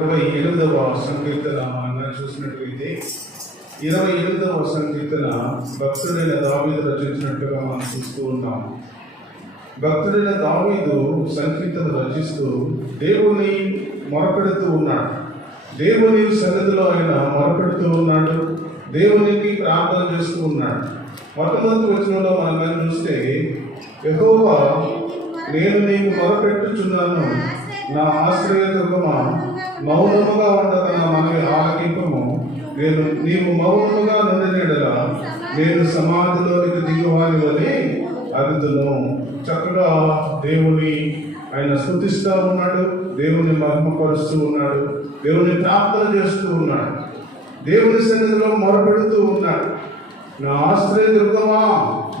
28వ సంకీర్తన మనం చూసినట్లయితే 28వ సంకీర్తన భక్తుడైన దావీదు రచించినట్టుగా మనం చూస్తూ ఉన్నాం. భక్తుడైన దావీదు సంకీర్తన రచిస్తూ దేవుని మొరపెడుతూ ఉన్నాడు. దేవుని సన్నిధిలో ఆయన మొరపెడుతూ ఉన్నాడు. దేవునికి ప్రార్థన చేస్తూ ఉన్నాడు. మొట్టమొదటి వచనంలో మనం చూస్తే, యెహోవా నేను నీకు మొరపెట్టుచున్నాను, నా ఆశ్రయదుర్గమా, మౌనముగా ఉండక నా మనవి ఆలకింపము. నీవు మౌనముగా నుండినెడల నేను సమాధిలోనికి దిగువాని వలె అగుదును. చక్కగా దేవుని ఆయన స్తుతిస్తూ ఉన్నాడు, దేవుని మహిమపరుస్తూ ఉన్నాడు, దేవుని ప్రార్థన చేస్తూ ఉన్నాడు, దేవుని సన్నిధిలో మొరపెడుతూ ఉన్నాడు. నా ఆశ్రయదుర్గమా,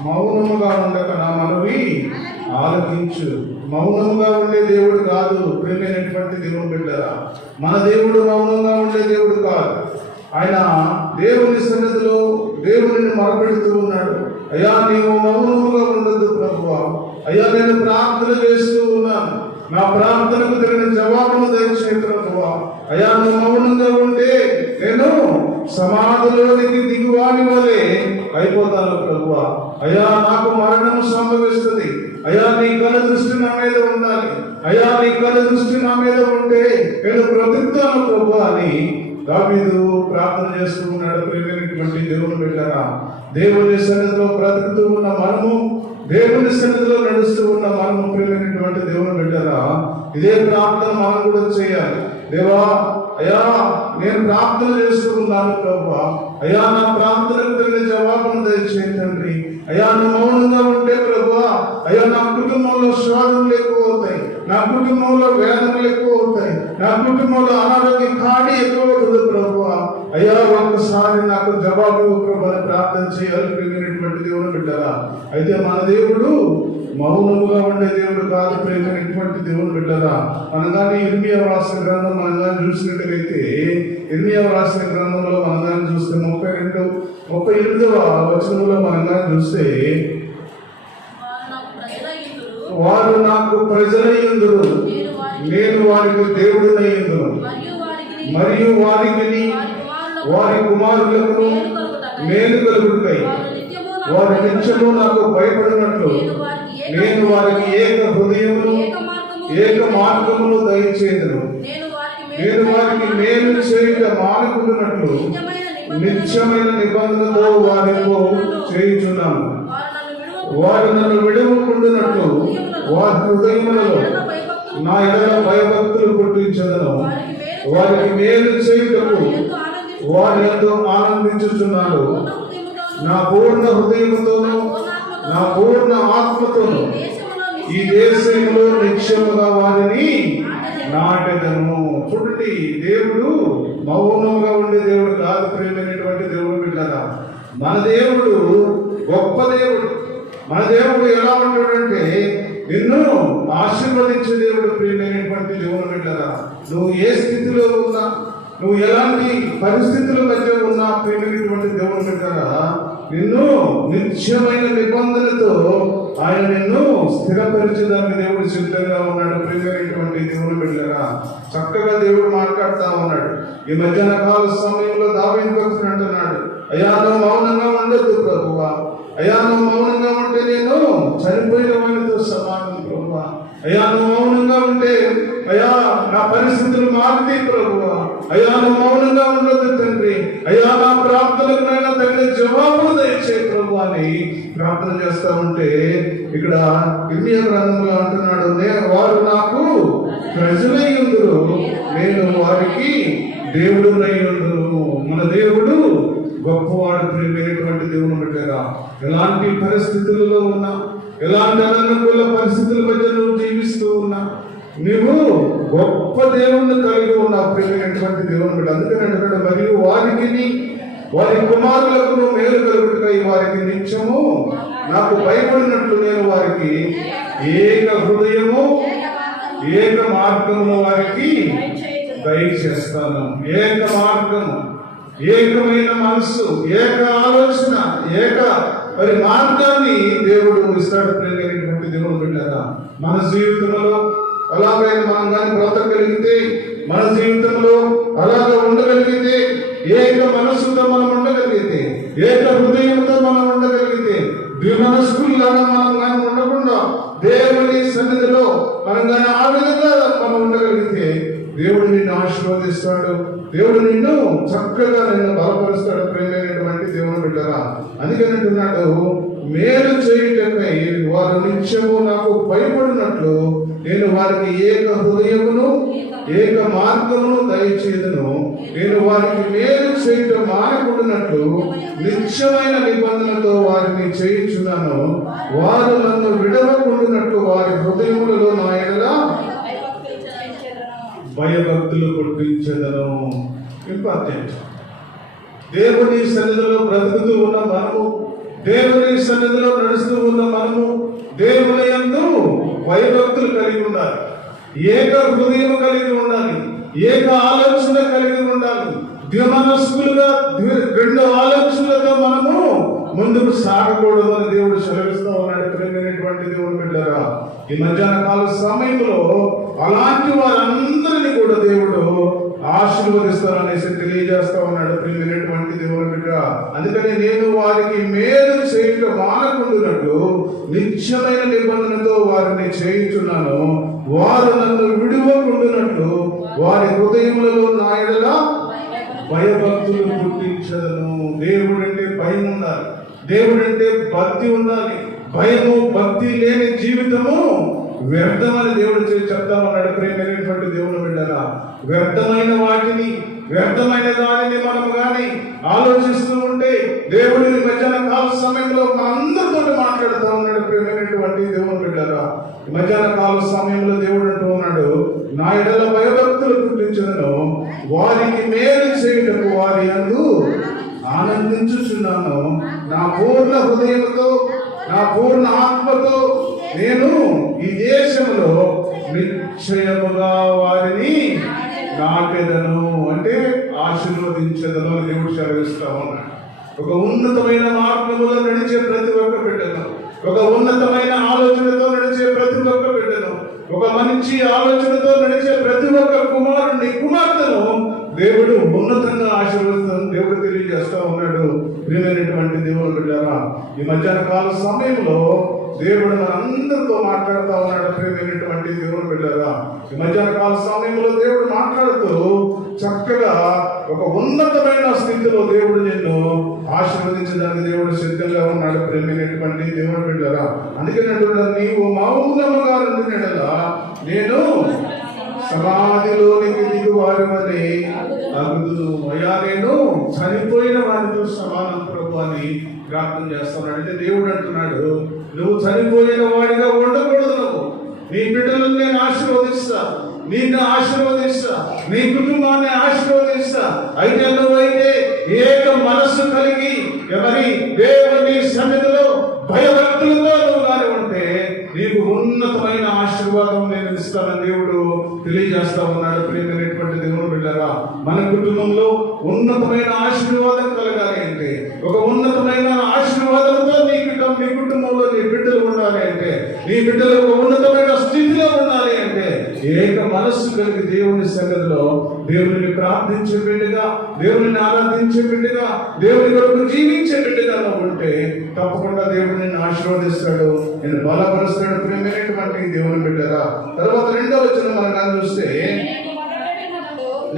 మౌనముగా ఉండక నా మనవి ఆలకించు. మౌనంగా ఉండే దేవుడు కాదు ప్రియమైనటువంటి దేవుని బిడ్డరా. మన దేవుడు మౌనంగా ఉండే దేవుడు కాదు. ఆయన దేవుని సన్నిధిలో దేవుని మొరపెడుతూ ఉన్నాడు. అయ్యా నీవు మౌనముగా ఉండదు ప్రభువా, అయ్యా నేను ప్రార్థన చేస్తూ ఉన్నాను, నా ప్రార్థనకు తగిన జవాబును దయచేయి ప్రభువా. అయ్యా నువ్వు మౌనంగా ఉంటే నేను సమాధిలోనికి దిగువాని వలె అయిపోతాను ప్రభువా. అయ్యా నాకు మరణము సంభవిస్తుంది, అయ్యా నీ కళ్ళ దృష్టి నా మీద ఉండాలి, అయ్యా నీ కళ్ళ దృష్టి నా మీద ఉంటే నేను బ్రతుకుతాను ప్రభువా అని దావీదు ప్రార్థన చేస్తూ ఉన్నాడు. ప్రియమైనటువంటి దేవుని బిడ్డరా, దేవుని సన్నిధిలో బ్రతుకుతూ ఉన్న మనము, దేవుని సన్నిధిలో నడుస్తూ ఉన్న మనము, ప్రియమైనటువంటి దేవుని బిడ్డరా, ఇదే ప్రార్థన మనం కూడా చేయాలి. దేవా అయ్యా నేను ప్రార్థన చేస్తూ ఉన్నాను ప్రభువా, అయ్యా నా ప్రార్థనకు తగిన జవాబును దయచేయండి తండ్రి. అయ్యా నువ్వు మౌనంగా ఉంటే ప్రభువా, అయ్యా నా కుటుంబంలో శోధనలు ఎక్కువ అవుతాయి, నా కుటుంబంలో వేదనలు ఎక్కువ అవుతాయి, నా కుటుంబంలో అనారోగ్య కాడి ఎక్కువ అవుతుంది ప్రభువా. అయ్యా ఒక్కసారి నాకు జవాబు ప్రభు అని ప్రార్థన చేయాలి. ప్రియమైనటువంటి దేవుని బిడ్డరా, అయితే మన దేవుడు మౌనముగా ఉండే దేవుడు కాదు. ప్రియమైనటువంటి దేవుని బిడ్డరా, అనగానే ఇర్మియా రాసిన గ్రంథం మనం చూసినట్లయితే, ఇర్మియా రాసిన గ్రంథంలో మనం చూస్తే 38వ వచనంలో మనం చూస్తే, వారు నాకు ప్రజలయ్యుందురు, నేను వారికి దేవుడినయ్యుందును, మరియు వారికి వారి కుమారులకు మేలు కలుగుతాయి. వారి నిత్యము నాకు భయపడినట్లు నేను వారికి ఏక హృదయమును ఏక మార్గమును దయచేయుదును. నేను వారికి మేలు చేయుట మానుకున్నట్లు నిత్యమైన నిబంధనతో వారితో చేయుచున్నాను. వారు నన్ను విడవకుండునట్లు వారి హృదయములలో నా ఎడల భయభక్తులు పుట్టించదను. వారికి మేలు చేయుటకు వారి ఎంతో ఆనందించుచున్నాడు. నా పూర్ణ హృదయముతోను నా పూర్ణ ఆత్మతోను ఈ దేశంలో నిత్యముగా వారిని నాటెదను. చూడండి, దేవుడు మౌనంగా ఉండే దేవుడు కాదు. ప్రియమైనటువంటి దేవుడు బిడ్డరా, మన దేవుడు గొప్ప దేవుడు. మన దేవుడు ఎలా ఉంటాడంటే నిన్ను ఆశీర్వదించే దేవుడు. ప్రియమైనటువంటి దేవుని బిడ్డరా, నువ్వు ఏ స్థితిలో ఉన్నా, నువ్వు ఎలాంటి పరిస్థితుల మధ్య ఉన్నా, ప్రియమైనటువంటి దేవుని బిడ్డరా, నిన్ను నిత్యమైన నిబంధనతో ఆయన నిన్ను స్థిరపరిచేదానికి దేవుడు సిద్ధంగా ఉన్నాడు. ప్రియమైనటువంటి దేవుని బిడ్డరా, చక్కగా దేవుడు మాట్లాడుతూ ఉన్నాడు. ఈ మధ్యాహ్న కాల సమయంలో దావీదు భక్తుడు అంటున్నాడు, అయ్యా నువ్వు మౌనంగా ఉండొద్దు ప్రభువా, అయ్యా నువ్వు మౌనంగా ఉంటే నేను చనిపోయిన వానితో సమానం ప్రభువా, అయ్యా నువ్వు మౌనంగా ఉంటే అయ్యా నా పరిస్థితులు మారుతాయి ప్రభువా, అయ్యా నువ్వు మౌనంగా ఉండొద్దు తండ్రి, అయ్యా నా ప్రార్థనకు నైనా తగిన జవాబులు దయచేయి ప్రభు అని ప్రార్థన చేస్తా ఉంటే, ఇక్కడ ఇర్మియా గ్రంథంలో అంటున్నాడు, వారు నాకు ప్రజలై ఉందురు, నేను వారికి దేవుడునై ఉందును. మన దేవుడు గొప్పవాడు. ప్రియమైనటువంటి దేవుని బిడ్డరా, ఎలాంటి పరిస్థితులలో ఉన్నా, ఎలాంటి అననుకూల పరిస్థితుల మధ్య నువ్వు జీవిస్తూ ఉన్నా, నువ్వు గొప్ప దేవుణ్ణి కలిగి ఉన్నావు. ప్రియమైనటువంటి దేవుని బిడ్డ, అందుకని అంటున్నాడు, మరియు వారికి వారి కుమారులకు నువ్వు మేలు కలుగుతాయి. వారికి నిత్యము నాకు భయపడినట్లు నేను వారికి ఏక హృదయము ఏక మార్గము వారికి దయచేస్తాను. ఏక మార్గము, ఏకమైన మనస్సు, ఏక ఆలోచన, ఏక మార్గాన్ని దేవుడు ఇస్తాడు. ప్రియమైనటువంటి దేవుని బిడ్డరా, మన జీవితంలో అలాగే మనం కానీ బ్రతకగలిగితే మన జీవితంలో అలాగ ఉండగలిగితే, ఏక మనస్సుతో మనం ఉండగలిగితే, ఏక హృదయంతో మనం ఉండగలిగితే, ద్విమనస్కుల్లాగా మనం కానీ ఉండకుండా దేవుని సన్నిధిలో మనం కానీ ఆ విధంగా మనం ఉండగలిగితే దేవుడు నిన్ను ఆశీర్వదిస్తాడు. దేవుడు నిన్ను చక్కగా నిన్ను బలపరుస్తాడు. ప్రేమైనటువంటి దేవుని బిడ్డరా, అందుకని అంటున్నాడు, మేలు చేయుటకై వారు నిత్యము నాకు భయపడినట్లు నేను వారికి ఏక హృదయమును ఏక మార్గమును దయచేదును. నేను వారికి మేలు చేయటం మానకుండానట్లు నిత్యమైన నిబంధనతో వారిని చేయించున్నాను. వారు నన్ను విడవకుండానట్లు వారి హృదయములలో నా ఎడల భయభక్తులు పుట్టించదను. ఇంపార్టెంట్. దేవుని సన్నిధిలో బ్రతుకుతూ ఉన్న మనము, దేవుని సన్నిధిలో నడుస్తూ ఉన్న మనము దేవుని యందు భయభక్తులు కలిగి ఉండాలి. ఏక హృదయం కలిగి ఉండాలి. ఏక ఆలోచన కలిగి ఉండాలి. ద్విమనస్కులుగా రెండు ఆలోచనలతో మనము ముందుకు సాగకూడదు అని దేవుడు సెలవిస్తూ ఉన్నాడు. ప్రేమైనటువంటి దేవుని బిడ్డరా, ఈ మధ్యాహ్న కాల సమయంలో అలాంటి వారందరినీ కూడా దేవుడు ఆశీర్వదిస్తారనేసి తెలియజేస్తా ఉన్నాడు. ప్రియమైనటువంటి దేవుని బిడ్డ, అందుకని నేను వారికి మేలు చేయటం మానకుండానట్లు నిత్యమైన నిబంధనతో వారిని చేయించున్నాను. వారు నన్ను విడువకుండానట్లు వారి హృదయములలో నా ఎడల భయభక్తులు పుట్టించదను. దేవుడంటే భయం ఉండాలి. దేవుడంటే భక్తి ఉండాలి. భయము భక్తి లేని జీవితము వ్యర్థమని దేవుడు చెప్తా ఉన్నాడు. ప్రేమైనటువంటి దేవుని బిడ్డరా, వ్యర్థమైన వాటిని, వ్యర్థమైన దానిని మనం కానీ ఆలోచిస్తూ ఉంటే దేవుడు ఈ మధ్యాహ్న కాల సమయంలో మనందరితో మాట్లాడుతూ ఉన్నాడు. ప్రేమైనటువంటి దేవుని బిడ్డరా, ఈ మధ్యాహ్న కాల సమయంలో దేవుడు అంటూ ఉన్నాడు, నా ఎడల భయభక్తులు పుట్టించదను. వారికి మేలు చేయటకు వారి యందు ఆనందించుచున్నాను. నా పూర్ణ హృదయంతో, నా పూర్ణ ఆత్మతో నేను ఈ దేశంలో నిశ్చయముగా వారిని నాటెదను, అంటే ఆశీర్వదించదను అని దేవుడు సెలవిస్తా ఉన్నాడు. ఒక ఉన్నతమైన మార్గంలో నడిచే ప్రతి ఒక్క బిడ్డను, ఒక ఉన్నతమైన ఆలోచనతో నడిచే ప్రతి ఒక్క బిడ్డను, ఒక మంచి ఆలోచనతో నడిచే ప్రతి ఒక్క కుమారుడిని, కుమార్తెను దేవుడు ఉన్నతంగా ఆశీర్వదిస్తాను దేవుడు తెలియజేస్తా ఉన్నాడు. ప్రియమైనటువంటి దేవుని బిడ్డరా, ఈ మధ్యాహ్న కాల సమయంలో దేవుడు మనందరితో మాట్లాడుతూ ఉన్నాడు. ప్రియమైనటువంటి దేవుని బిడ్డరా, ఈ మధ్యాహ్న కాల సమయంలో దేవుడు మాట్లాడుతూ చక్కగా ఒక ఉన్నతమైన స్థితిలో దేవుడు నిన్ను ఆశీర్వదించడానికి దేవుడు సిద్ధంగా ఉన్నాడు. ప్రేమైనటువంటి దేవుని బిడ్డరా, అందుకని అంటున్నాడు, నీవు మౌనముగా ఉండినడలా నేను సమాధిలోనికి దిగు వారి వలె అగుదును. అయ్యా, నేను చనిపోయిన వారితో సమానం ప్రభు అని ప్రార్థన చేస్తున్నాడు. అంటే దేవుడు అంటున్నాడు, నువ్వు చనిపోయిన వాడిగా ఉండకూడదు. నువ్వు నీ బిడ్డలను నేను ఆశీర్వదిస్తా, నిన్ను ఆశీర్వదిస్తా, నీ కుటుంబాన్ని ఆశీర్వదిస్తా. అయితే నువ్వైతే ఏక మనస్సు కలిగి ఎవరి దేవుని సన్నిధిలో భయభక్తులతో నువ్వు కానీ ఉంటే నీకు ఉన్నతమైన ఆశీర్వాదం నేను ఇస్తానని దేవుడు తెలియజేస్తా ఉన్నాడు. ప్రియమైనటువంటి దేవుని బిడ్డరా, మన కుటుంబంలో ఉన్నతమైన ఆశీర్వాదం కలగాలి అంటే, ఒక ఉన్నతమైన ఆశీర్వాదంతో నీ కుటుంబంలో నీ బిడ్డలు ఉండాలి అంటే, నీ బిడ్డలు ఒక ఉన్నతమైన స్థితిలో ఉండాలి అంటే, ఏక మనస్సు కలిగి దేవుని సన్నిధిలో దేవుని ప్రార్థించే బిడ్డగా, దేవుని ఆరాధించే బిడ్డగా, దేవుని కొరకు జీవించే బిడ్డగా ఉంటే తప్పకుండా దేవుడు నిన్ను ఆశీర్వదిస్తాడు, నేను బలపరుస్తాడు. ప్రియమైనటువంటి దేవుని బిడ్డరా, తర్వాత రెండో వచనం మనం చూస్తే,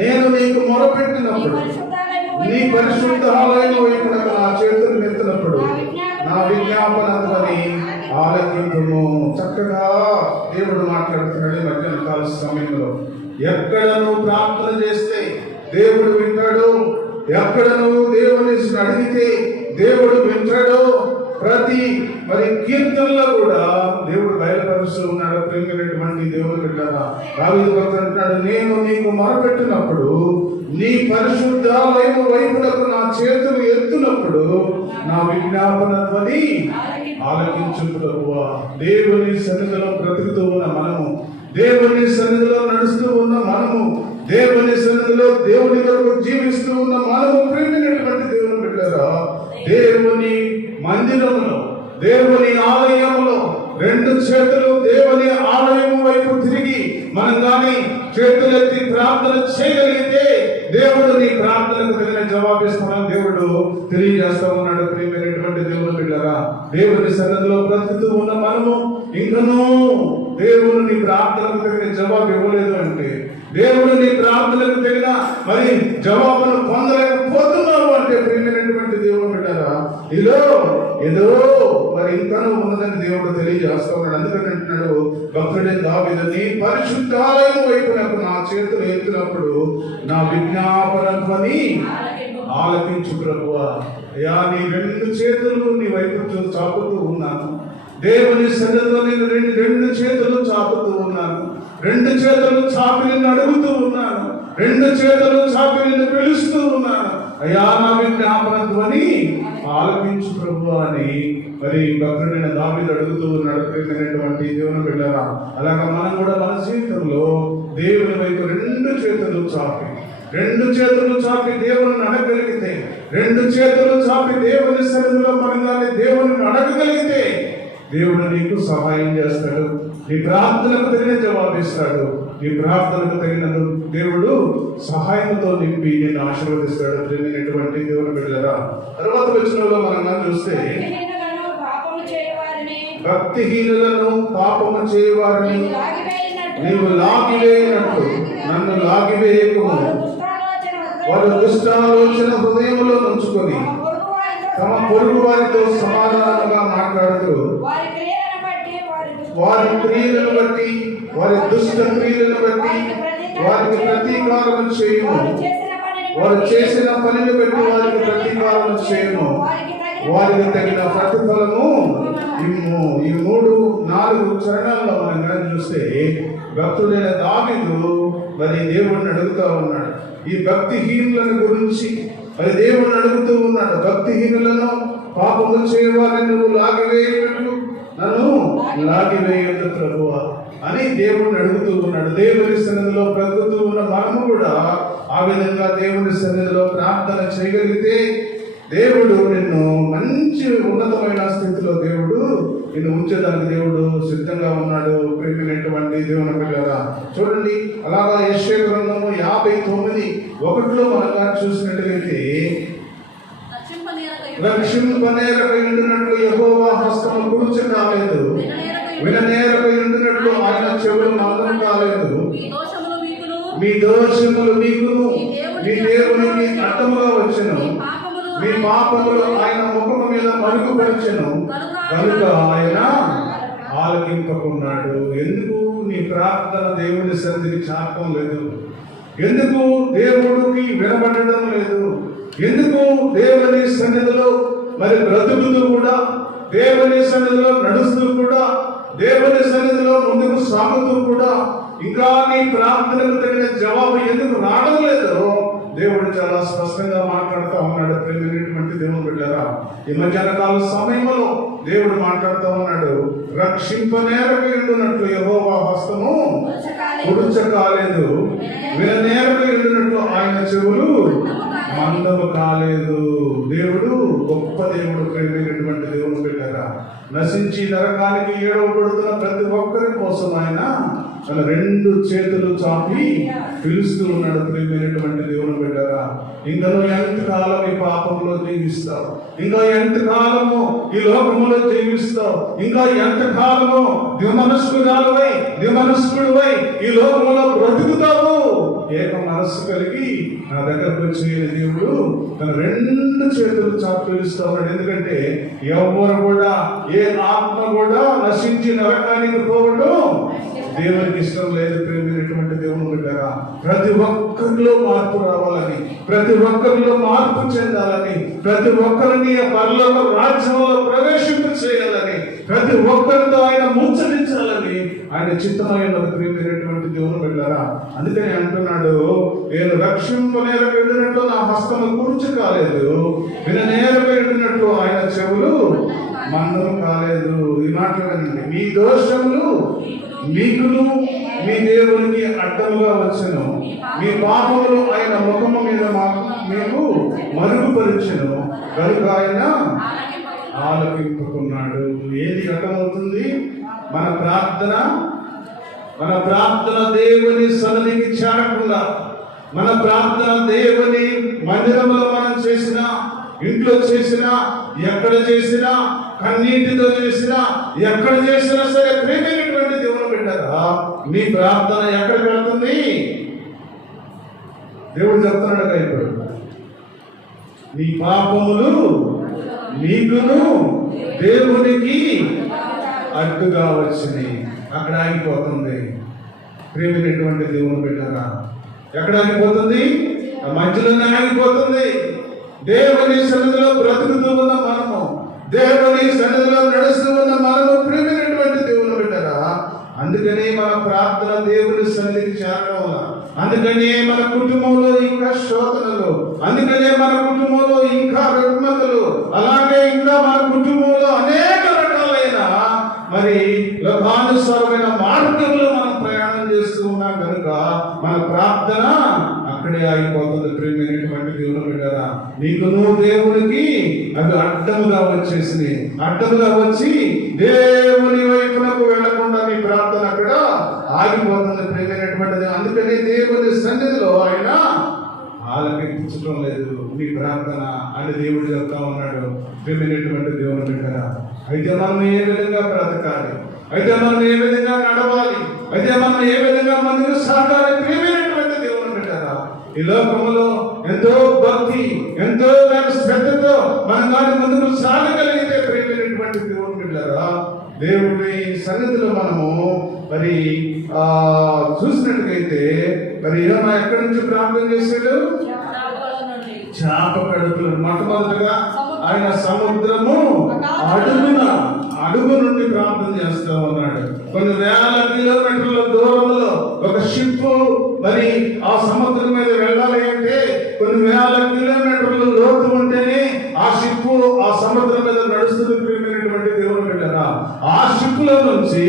నేను నీకు మొరపెట్టినప్పుడు నీ పరిశుద్ధ ఆలయంలో ఇక్కడ నా చేతులు ఎత్తినప్పుడు నా విజ్ఞాపనని ఆలకింపుము. చక్కగా దేవుడు మాట్లాడుతున్నాడు. మధ్యాహ్న కాల సమయంలో ఎక్కడ నువ్వు ప్రార్థన చేస్తే దేవుడు వింటాడు, ఎక్కడ నువ్వు దేవుని అడిగితే దేవుడు వింటాడు. ప్రతి కీర్తనలో కూడా దేవుడు బయలుపరుస్తూ ఉన్నాడు. ప్రేమైనటువంటి దేవుని బిడ్డరా, దావీదు భక్తుడు అంటున్నాడు, నేను నీకు మొరపెట్టినప్పుడు నీ పరిశుద్ధాలయం వైపునకు నా చేతులు ఎత్తునప్పుడు నా విజ్ఞాపన ధ్వని ఆలకించు ప్రభువా. దేవుని సన్నిధిలో బ్రతుకుతూ ఉన్న మనము, దేవుని సన్నిధిలో నడుస్తూ ఉన్న మనము, దేవుని సన్నిధిలో దేవుని కొరకు జీవిస్తూ ఉన్న మనము, ప్రేమైనటువంటి దేవుని బిడ్డరా, దేవుని మందిరములో, దేవుని ఆలయంలో రెండు చేతులు దేవుని ఆలయం వైపు తిరిగి మనం కానీ చేతులెత్తి ప్రార్థన చేయగలిగితే దేవుడు నీ ప్రార్థనకు తగిన జవాబిస్తానని దేవుడు తెలియజేస్తా ఉన్నాడు. ప్రియమైనటువంటి దేవుని బిడ్డలారా, దేవుని సన్నిధిలో బ్రతుకుతూ ఉన్న మనము ఇంకనూ దేవుడు నీ ప్రార్థనకు తగిన జవాబు ఇవ్వలేదు అంటే, దేవుడు నీ ప్రార్థనకు తగిన మరి జవాబును పొందలేకపోతున్నావు అంటే, ప్రియమైనటువంటి దేవుని బిడ్డలారా, ఇలో ఏదో మరి ఇంకనూ ఉన్నదని దేవుడు తెలియజేస్తా ఉన్నాడు. అందుకని అంటున్నాడు భక్తుడైన దావీదు, నీ పరిశుద్ధాలయం వైపు నాకు నా చేతులు ఎత్తినప్పుడు నా విజ్ఞాపన ధ్వని ఆలకించు ప్రభువా. అయ్యా, నీ రెండు చేతులు నీ వైపు చాపుతూ ఉన్నాను. దేవుని సన్నిధిలో నేను రెండు చేతులు చాపుతూ ఉన్నాను. రెండు చేతులు చాపి నిన్ను అడుగుతూ ఉన్నాను. రెండు చేతులు చాపి నిన్ను పిలుస్తూ ఉన్నాను. అయ్యా, నా విజ్ఞాపన ధ్వని ఆలకించు ప్రభువా అని మరి భక్తుడైన దావీదు అడుగుతూ ఉన్నాడు. ప్రియమైనటువంటి దేవుని బిడ్డలారా, అలాగా మనం కూడా మన జీవితంలో దేవుని వైపు రెండు చేతులు చాపి దేవుని అడగగలిగితే, రెండు చేతులు చాపి దేవుని సన్నిధిలో మనం కానీ దేవుని అడగగలిగితే దేవుడు నీకు సహాయం చేస్తాడు. నీ ప్రార్థనకు తగిన జవాబిస్తాడు. నీ ప్రార్థనకు తగిన దేవుడు సహాయంతో నింపి నిన్ను ఆశీర్వదిస్తాడు. ప్రియమైనటువంటి దేవుని బిడ్డలారా, తర్వాత వచనంలో మనం చూస్తే భక్తిహీనులను పాపము చేయవారిని నీవు లాగివేయనట్లు నన్ను లాగివేయకము. వారు దుష్టాలోచన హృదయంలో ఉంచుకొని తమ పొరుగు వారితో సమాధానంగా మాట్లాడుతూ వారి క్రియలను బట్టి, వారి దుష్ట క్రియలను బట్టి వారికి ప్రతీకారం చేయము. వారు చేసిన పనిని బట్టి వారికి ప్రతీకారం చేయము. వారికి తగిన ప్రతిఫలము ఇమ్ము. ఈ 3-4 చరణాల్లో మనం కానీ చూస్తే భక్తుడైన దావీదు మరి దేవుడిని అడుగుతా ఉన్నాడు. ఈ భక్తిహీనులను గురించి మరి దేవుడిని అడుగుతూ ఉన్నాడు. భక్తిహీనులను పాపము చేయవాలని నువ్వు లాగివేయనట్లు నన్ను లాగివేయొద్దు ప్రభువా అని దేవుడిని అడుగుతూ ఉన్నాడు. దేవుని సన్నిధిలో బ్రతుకుతూ ఉన్న మనము కూడా ఆ విధంగా దేవుని సన్నిధిలో ప్రార్థన చేయగలిగితే దేవుడు నిన్ను మంచి ఉన్నతమైన స్థితిలో దేవుడు నిన్ను ఉంచేదానికి దేవుడు సిద్ధంగా ఉన్నాడు. ప్రేమైనటువంటి దేవుని బిడ్డలారా, చూడండి, అలాగా యెషయా గ్రంథము 59:1 మనం చూసినట్లయితే రక్షింపనేరకై ఉండినట్లు యెహోవా హస్తము కురుచ కాలేదు, విననేరకై ఉండినట్లు ఆయన చెవులు మందం కాలేదు. మీ దోషములు మీకును మీ దేవునికి అడ్డముగా వచ్చెను. మీ పాపములు ఆయన ముఖము మీద మరుగుపరిచెను కనుక ఆయన ఆలకింపకున్నాడు. ఎందుకు నీ ప్రార్థన దేవుని సన్నిధికి చాపం లేదు? ఎందుకు దేవుడికి వినబడడం లేదు? ఎందుకు దేవుని సన్నిధిలో మరి బ్రతుకుతూ కూడా, దేవుని సన్నిధిలో నడుస్తూ కూడా, దేవుని సన్నిధిలో ముందుకు సాగుతూ కూడా ఇంకా నీ ప్రార్థనకు తగిన జవాబు ఎందుకు రావడం లేదు? దేవుడు చాలా స్పష్టంగా మాట్లాడుతూ ఉన్నాడు. ప్రేమైనటువంటి దేవుని బిడ్డలారా, ఈ మధ్యాహ్న కాల సమయంలో దేవుడు మాట్లాడుతూ ఉన్నాడు. రక్షింపనేరకై ఉండినట్లు యెహోవా హస్తము కురుచ కాలేదు, విననేరకై ఉండినట్లు ఆయన చెవులు మందము కాలేదు. దేవుడు గొప్ప దేవుడు. ప్రేమైనటువంటి దేవుని బిడ్డలారా, నశించి నరకానికి ఏడవబడుతున్న ప్రతి ఒక్కరి కోసం ఆయన తన రెండు చేతులు చాపి పిలుస్తూ ఉన్నాడు. ప్రియమైనటువంటి దేవుని బిడ్డలారా, ఇంకా ఎంతకాలం ఈ పాపంలో జీవిస్తావు? ఇంకా ఎంతకాలము ఈ లోకములో జీవిస్తావు? ఇంకా ఎంతకాలము ద్విమనస్కుడివై ఈ లోకములో బ్రతుకుతావు? ఏక మనస్సు కలిగి నా దగ్గరకు వచ్చే దేవుడు తన రెండు చేతులు చాపి పిలుస్తూ ఉన్నాడు. ఎందుకంటే ఎవరు కూడా, ఏ ఆత్మ కూడా నశించి నరకానికి పోవడం దేవునికి ఇష్టం లేదు. ప్రేమైనటువంటి దేవుని బిడ్డలారా, ప్రతి ఒక్కరిలో మార్పు రావాలని, ప్రతి ఒక్కరిలో మార్పు చెందాలని, ప్రతి ఒక్కరిని పరలోక రాజ్యంలో ప్రవేశింప చేయాలని, ప్రతి ఒక్కరితో ఆయన ముచ్చరించాలని ఆయన చిత్తమైన ప్రియమైనటువంటి దేవుని బిడ్డలారా, అందుకని అంటున్నాడు, నేను రక్షింపనేరకై ఉండినట్లు నా హస్తము కురుచు కాలేదు, విననేరకై ఉండినట్లు ఆయన చెవులు మందము కాలేదు. ఈ మాటలండి, మీ దోషములు మీకును మీ దేవునికి అడ్డముగా వచ్చెను, మీ పాపములు ఆయన ముఖము మీద మీకు మరుగుపరిచెను కనుక ఆయన ఆలకింపుకున్నాడు. ఏది అడ్డమవుతుంది? మన ప్రార్థన దేవుని సన్నిధికి చేరకుండా, మన ప్రార్థన దేవుని మందిరంలో మనం చేసినా, ఇంట్లో చేసినా, ఎక్కడ చేసినా, కన్నీటితో చేసినా, ఎక్కడ చేసినా సరే, ప్రేమైనటువంటి దేవుని బిడ్డరా, మీ ప్రార్థన ఎక్కడికి వెళ్తుంది? దేవుడు చెప్తున్నాడుగా ఇప్పుడు, నీ పాపములు నీకును దేవునికి అడ్డుగా వచ్చినాయి. అక్కడ ఆగిపోతుంది. ప్రేమైనటువంటి దేవుని బిడ్డరా, ఎక్కడ ఆగిపోతుంది? ఆ మధ్యలోనే ఆగిపోతుంది. దేవుని సన్నిధిలో బ్రతుకుతూ ఉన్న మనము, దేవుని సన్నిధిలో నడుస్తూ ఉన్న మనము, ప్రేమైనటువంటి దేవుని బిడ్డరా, అందుకని మన ప్రార్థన దేవుని సన్నిధికి చేరడం, అందుకనే మన కుటుంబంలో ఇంకా శోధనలు, అందుకనే మన కుటుంబంలో ఇంకా రుగ్మతలు, అలాగే ఇంకా మన కుటుంబంలో అనేక రకాలైన మరి లోకానుసారమైన మార్గంలో మనం ప్రయాణం చేస్తూ ఉన్నాం కనుక మన ప్రార్థన అక్కడే ఆగిపోతుంది. ప్రేమైనటువంటి దేవుని బిడ్డరా, నీకును దేవునికి అవి అడ్డముగా వచ్చేసింది. అడ్డముగా వచ్చి దేవుని వైపునకు వెళ్లకుండా నీ ప్రార్థన అక్కడ ఆగిపోతుంది. ప్రేమైనటువంటిది, అందుకని దేవుని సన్నిధిలో ఆయన ఆలకించడం లేదు నీ ప్రార్థన అని దేవుడు చెప్తా ఉన్నాడు. ప్రేమైనటువంటి దేవుని బిడ్డరా, అయితే మనం ఏ విధంగా బ్రతకాలి, అయితే మనం ఏ విధంగా నడవాలి, అయితే మనం ఏ విధంగా ముందుకు సాగాలి? ప్రేమైనటువంటి దేవుని బిడ్డరా, ఈ లోకంలో ఎంతో భక్తి, ఎంతో శ్రద్ధతో మనం కానీ ముందుకు సాగగలిగితే, ప్రేమైనటువంటి దేవుని బిడ్డరా, దేవుడి సన్నిధిలో మనము మరి చూసినట్టుగైతే, మరి యోనా ఎక్కడి నుంచి ప్రార్థన చేశాడు? చేప కడుపులో. మొట్టమొదటిగా ఆయన సముద్రము అడుగు నుండి ప్రార్థన చేస్తూ ఉన్నాడు. కొన్ని వేల కిలోమీటర్ల దూరంలో ఒక షిప్ మరి ఆ సముద్రం మీద వెళ్ళాలి అంటే కొన్ని వేల కిలోమీటర్ల లోతు ఉంటేనే ఆ షిప్ ఆ సముద్రం మీద నడుస్తుంది. ప్రియమైనటువంటి దేవుని బిడ్డరా, ఆ షిప్ లో నుంచి